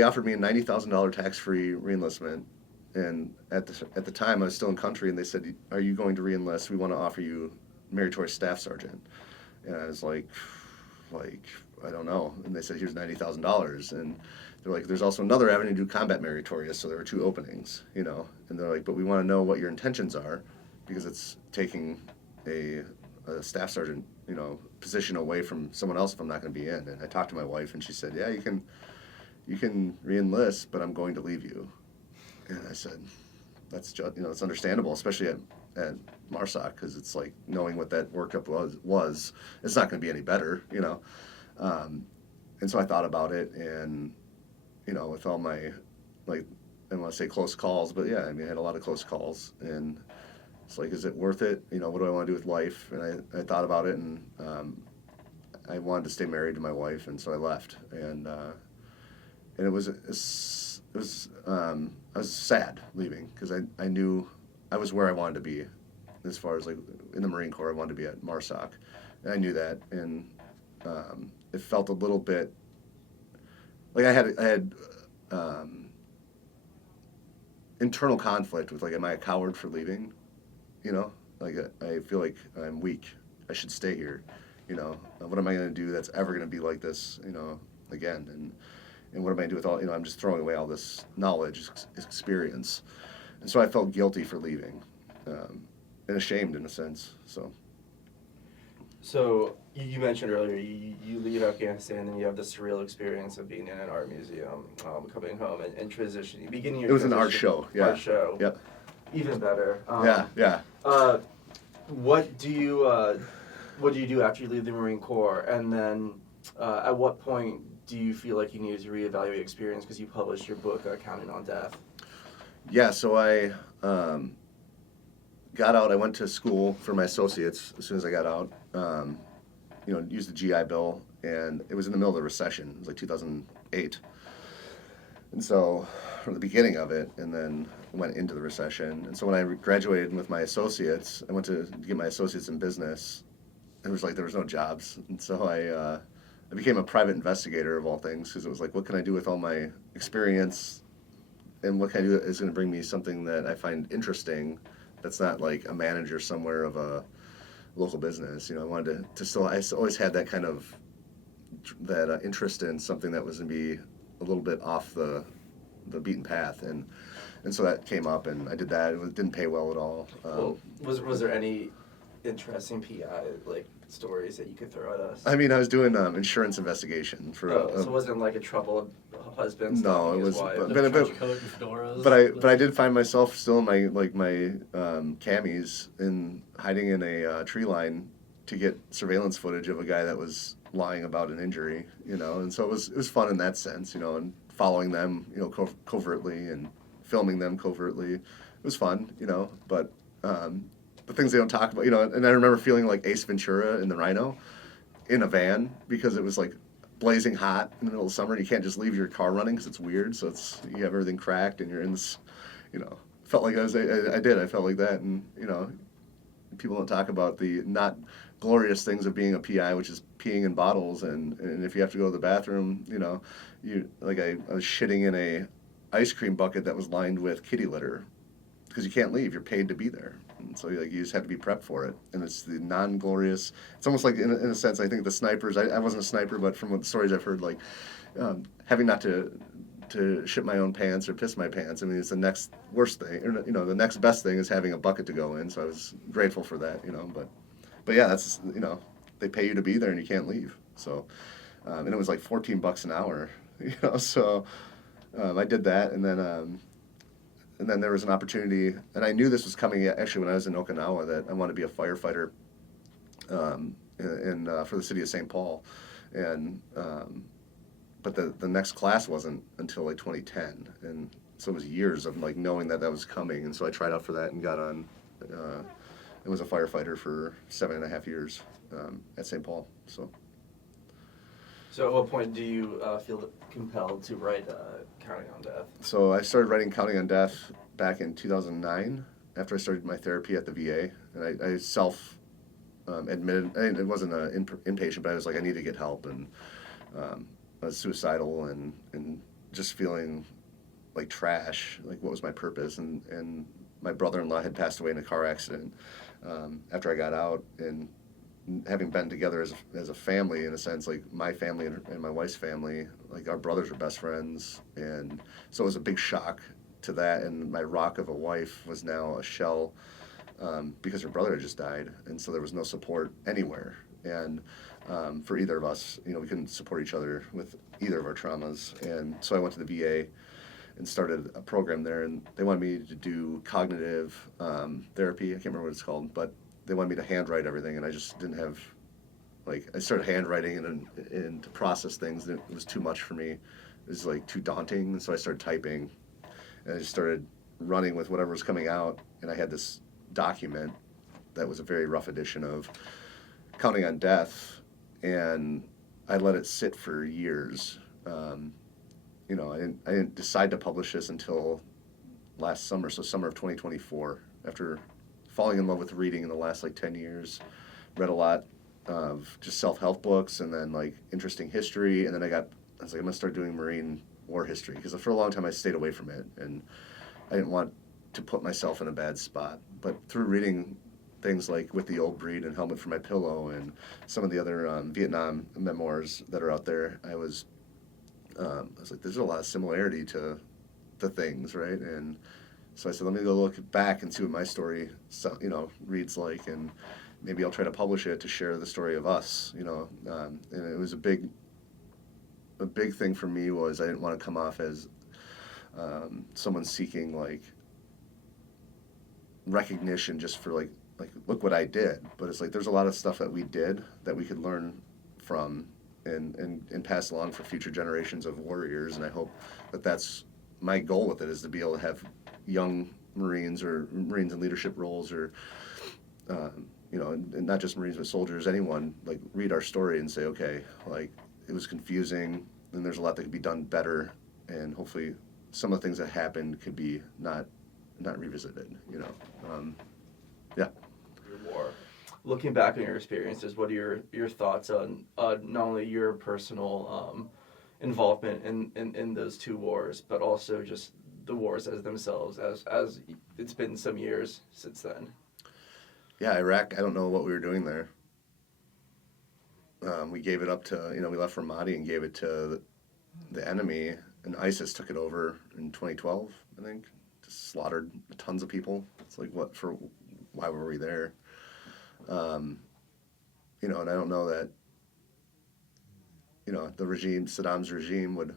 offered me a $90,000 tax-free reenlistment, and at the time I was still in country, and they said, "Are you going to reenlist? We want to offer you meritorious staff sergeant." And I was like, I don't know. And they said, "Here's $90,000." And they're like, "There's also another avenue to do combat meritorious." So there were 2 openings, And they're like, "But we want to know what your intentions are, because it's taking a staff sergeant, position away from someone else if I'm not going to be in." And I talked to my wife, and she said, "Yeah, you can re-enlist, but I'm going to leave you." And I said, "That's just, it's understandable, especially at MARSOC, because it's like knowing what that workup was, it's not going to be any better, And so I thought about it, and with all my, like, I don't want to say close calls, but yeah, I had a lot of close calls, and it's like, is it worth it? What do I want to do with life? And I thought about it, and I wanted to stay married to my wife, and so I left. And it was I was sad leaving, because I knew I was where I wanted to be, as far as like in the Marine Corps. I wanted to be at MARSOC, and I knew that, and it felt a little bit like I had internal conflict with, like, am I a coward for leaving? Like, I feel like I'm weak. I should stay here. What am I going to do that's ever going to be like this, again? And what am I going to do with all, I'm just throwing away all this knowledge, experience. And so I felt guilty for leaving, and ashamed in a sense, so. So you mentioned earlier you leave Afghanistan and you have the surreal experience of being in an art museum, coming home and transitioning, beginning your. It was an art show, yeah. Art show. Yep. Even better. Yeah. What do you do after you leave the Marine Corps, and then at what point do you feel like you needed to reevaluate experience because you published your book, Counting on Death? Yeah, so I got out. I went to school for my associates as soon as I got out. Used the GI Bill, and it was in the middle of the recession. It was like 2008. And so, from the beginning of it, and then went into the recession. And so when I graduated with my associates, I went to get my associates in business. It was like there was no jobs. And so I became a private investigator, of all things, because it was like, what can I do with all my experience, and what can I do that is going to bring me something that I find interesting, that's not like a manager somewhere of a local business. I wanted to still, I always had that kind of, that interest in something that was going to be a little bit off the beaten path, and so that came up, and I did that. It didn't pay well at all. Was there any interesting PI stories that you could throw at us? I was doing insurance investigation for. So it wasn't like a troubled husband? No, it was. But But I did find myself still in my camis and hiding in a tree line to get surveillance footage of a guy that was lying about an injury, and so it was fun in that sense, and following them, covertly, and filming them covertly. It was fun, but the things they don't talk about, and I remember feeling like Ace Ventura in the Rhino in a van, because it was like blazing hot in the middle of summer, and you can't just leave your car running because it's weird, so you have everything cracked, and you're in this, felt like I felt like that, and, people don't talk about the not glorious things of being a PI, which is peeing in bottles, and if you have to go to the bathroom, I was shitting in a ice cream bucket that was lined with kitty litter, because you can't leave, you're paid to be there, And so like you just have to be prepped for it, and it's the non-glorious. It's almost like in a sense, I think the snipers. I wasn't a sniper, but from what stories I've heard, like having not to shit my own pants or piss my pants. I mean, it's the next worst thing. Or, you know, the next best thing is having a bucket to go in. So I was grateful for that. You know, but yeah, that's, you know, they pay you to be there and you can't leave. So and it was like $14 an hour. You know, so I did that, and then there was an opportunity, and I knew this was coming actually when I was in Okinawa, that I wanted to be a firefighter for the city of St. Paul, and but the next class wasn't until like 2010, and so it was years of like knowing that was coming, and so I tried out for that and got on. And was a firefighter for 7.5 years at St. Paul. So at what point do you feel compelled to write Counting on Death? So I started writing Counting on Death back in 2009 after I started my therapy at the VA, and I admitted, it wasn't an inpatient, but I was like, I need to get help, and I was suicidal and just feeling like trash, like what was my purpose, and my brother-in-law had passed away in a car accident after I got out, and having been together as a family, in a sense, like my family and my wife's family, like our brothers were best friends, and so it was a big shock to that, and my rock of a wife was now a shell because her brother had just died, and so there was no support anywhere, and for either of us, you know, we couldn't support each other with either of our traumas, and so I went to the VA and started a program there, and they wanted me to do cognitive therapy. I can't remember what it's called, but they wanted me to handwrite everything, and I just didn't have, like, I started handwriting and to process things, and it was too much for me. It was like too daunting, and so I started typing, and I just started running with whatever was coming out, and I had this document that was a very rough edition of Counting on Death, and I let it sit for years. You know, I didn't decide to publish this until last summer, so summer of 2024, after falling in love with reading in the last like 10 years. Read a lot of just self-help books, and then like interesting history, and then I was like, I'm gonna start doing Marine war history, because for a long time I stayed away from it, and I didn't want to put myself in a bad spot. But through reading things like With the Old Breed and Helmet for My Pillow and some of the other Vietnam memoirs that are out there, I was like, there's a lot of similarity to the things, right? And so I said, let me go look back and see what my story, you know, reads like, and maybe I'll try to publish it to share the story of us, you know. And it was a big thing for me was I didn't want to come off as someone seeking like recognition just for like look what I did. But it's like there's a lot of stuff that we did that we could learn from and pass along for future generations of warriors, and I hope that's my goal with it, is to be able to have young Marines or Marines in leadership roles, or you know, and not just Marines but soldiers, anyone, like read our story and say, okay, like it was confusing and there's a lot that could be done better, and hopefully some of the things that happened could be not revisited, you know. Yeah. Your war. Looking back on your experiences, what are your thoughts on not only your personal involvement in those two wars, but also just the wars as themselves, as it's been some years since then? Yeah, Iraq, I don't know what we were doing there. We gave it up to, you know, we left Ramadi and gave it to the enemy, and ISIS took it over in 2012, I think. Just slaughtered tons of people. It's like, why were we there? You know, and I don't know that, you know, Saddam's regime would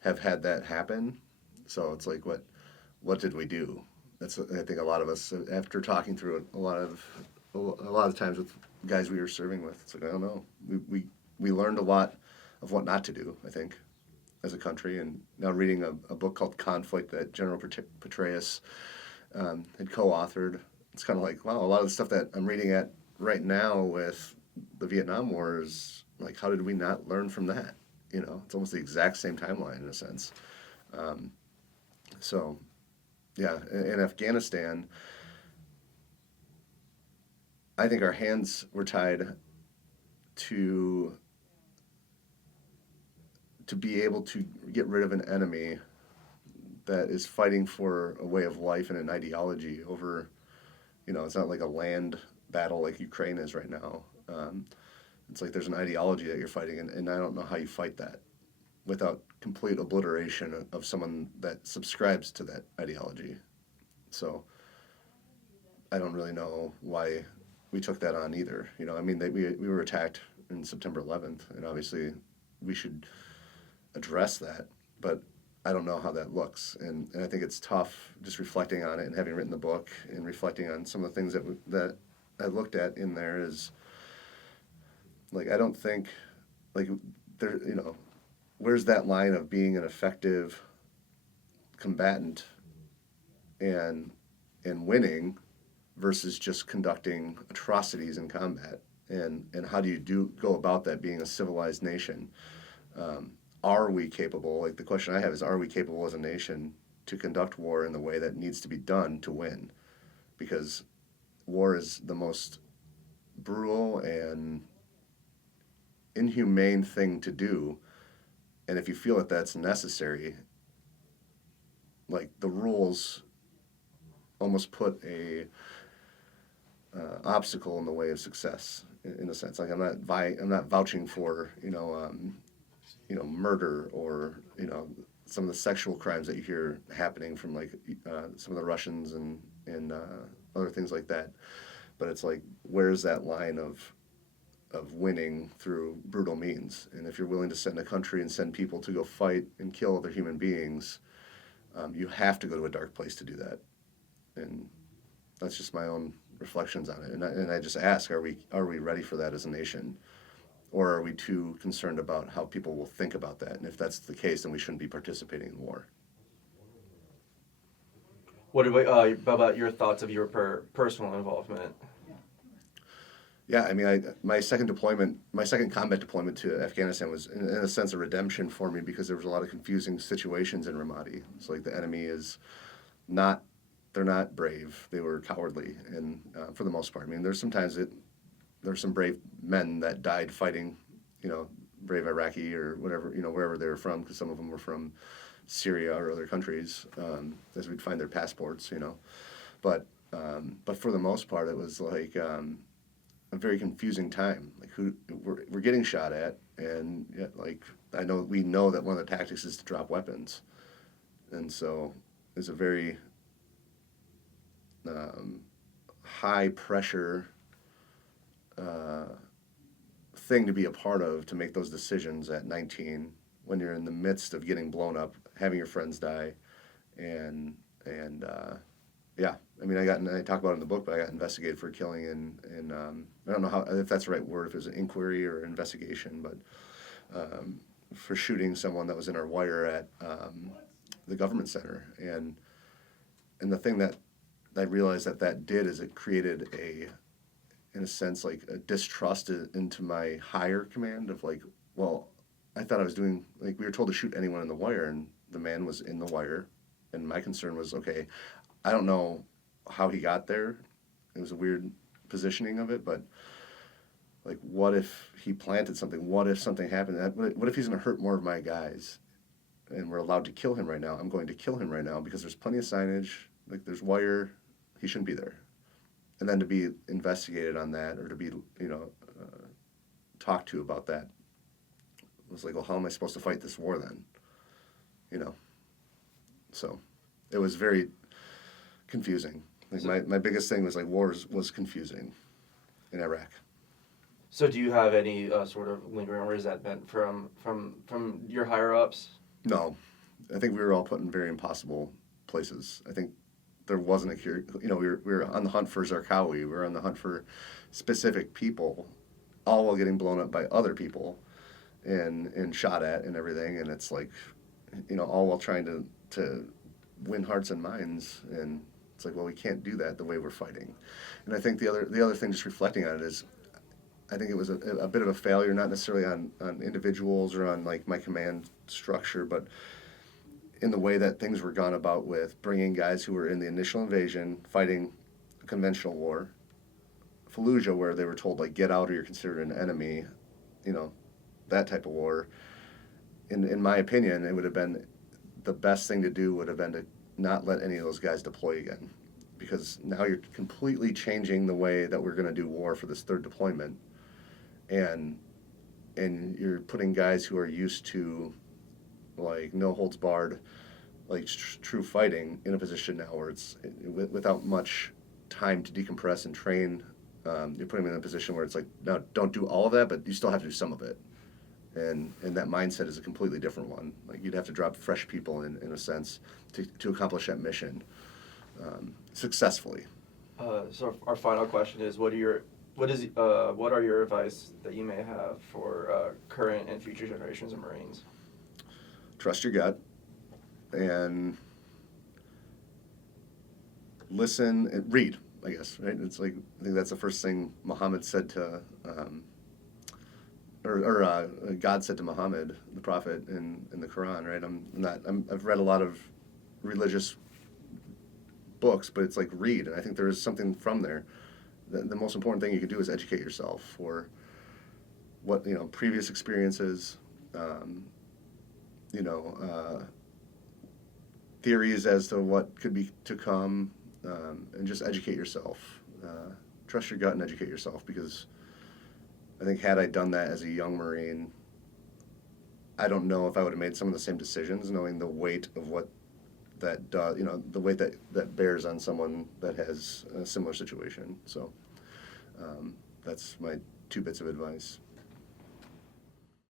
have had that happen. So it's like, what did we do? That's, I think, a lot of us, after talking through it a lot of times with guys we were serving with, it's like, I don't know. We learned a lot of what not to do, I think, as a country. And now reading a book called Conflict that General Petraeus had co-authored, it's kind of like, wow, a lot of the stuff that I'm reading at right now with the Vietnam War is like, how did we not learn from that? You know, it's almost the exact same timeline in a sense. So, yeah, in Afghanistan, I think our hands were tied to be able to get rid of an enemy that is fighting for a way of life and an ideology over, it's not like a land battle like Ukraine is right now. It's like there's an ideology that you're fighting, and I don't know how you fight that without complete obliteration of someone that subscribes to that ideology. So I don't really know why we took that on either. I mean, we were attacked in September 11th, and obviously we should address that, but I don't know how that looks, and I think it's tough just reflecting on it and having written the book and reflecting on some of the things that I looked at in there is, like, I don't think, like, there, where's that line of being an effective combatant and winning versus just conducting atrocities in combat, and how do you go about that being a civilized nation? Are we capable, like the question I have is, are we capable as a nation to conduct war in the way that needs to be done to win? Because war is the most brutal and inhumane thing to do, and if you feel that that's necessary, like, the rules almost put a obstacle in the way of success, in a sense. Like, I'm not vouching for murder or some of the sexual crimes that you hear happening from, like, some of the Russians and other things like that. But it's like, where's that line of winning through brutal means? And if you're willing to send a country and send people to go fight and kill other human beings, you have to go to a dark place to do that. And that's just my own reflections on it. And I just ask, are we ready for that as a nation? Or are we too concerned about how people will think about that? And if that's the case, then we shouldn't be participating in war. What about your thoughts of your personal involvement? Yeah, I mean, my second combat deployment to Afghanistan was, in a sense, a redemption for me, because there was a lot of confusing situations in Ramadi. It's like the enemy they're not brave, they were cowardly, and for the most part. I mean, there's some brave men that died fighting, brave Iraqi or whatever, wherever they were from, because some of them were from Syria or other countries, as we'd find their passports, But for the most part, it was like a very confusing time. Like, we're getting shot at, and yet, like, we know that one of the tactics is to drop weapons, and so it's a very high pressure thing to be a part of, to make those decisions at 19 when you're in the midst of getting blown up, having your friends die, and yeah. I mean, I talk about it in the book, but I got investigated for killing in I don't know if that's the right word, if it was an inquiry or investigation, but for shooting someone that was in our wire at the government center. And the thing that I realized that did is it created in a sense, like, a distrust into my higher command of, like, well, I thought I was doing, like, we were told to shoot anyone in the wire, and the man was in the wire, and my concern was, okay, I don't know how he got there. It was a weird positioning of it, but, like, what if he planted something? What if something happened? What if he's going to hurt more of my guys, and we're allowed to kill him right now? I'm going to kill him right now because there's plenty of signage, like, there's wire, he shouldn't be there. And then to be investigated on that, or to be, talked to about that, was like, well, how am I supposed to fight this war then? So it was very confusing. Like, my biggest thing was, like, wars was confusing in Iraq. So do you have any sort of lingering resentment from your higher ups? No, I think we were all put in very impossible places. I think there wasn't a cure. We were on the hunt for Zarqawi. We were on the hunt for specific people, all while getting blown up by other people and shot at and everything. And it's like, all while trying to win hearts and minds. And it's like, well, we can't do that the way we're fighting. And I think the other thing, just reflecting on it, is I think it was a bit of a failure, not necessarily on individuals or on, like, my command structure, but in the way that things were gone about with bringing guys who were in the initial invasion, fighting a conventional war, Fallujah, where they were told, like, get out or you're considered an enemy, that type of war. In my opinion, it would have been the best thing to do would have been to not let any of those guys deploy again. because now you're completely changing the way that we're going to do war for this third deployment, and you're putting guys who are used to like no holds barred, like true fighting in a position now where it's without much time to decompress and train. You're putting them in a position where it's like, no, don't do all of that, but you still have to do some of it. And that mindset is a completely different one. Like you'd have to drop fresh people in a sense to accomplish that mission successfully. So our final question is, what are your advice that you may have for current and future generations of Marines? Trust your gut and listen and read, I guess, right? It's like, I think that's the first thing Muhammad said to, God said to Muhammad, the prophet, in the Quran, right? I've read a lot of religious books, but it's like read, and I think there is something from there. The most important thing you can do is educate yourself for what, previous experiences, theories as to what could be to come, and just educate yourself. Trust your gut and educate yourself, because I think had I done that as a young Marine, I don't know if I would have made some of the same decisions, knowing the weight of what that does, the weight that bears on someone that has a similar situation. So that's my 2 bits of advice.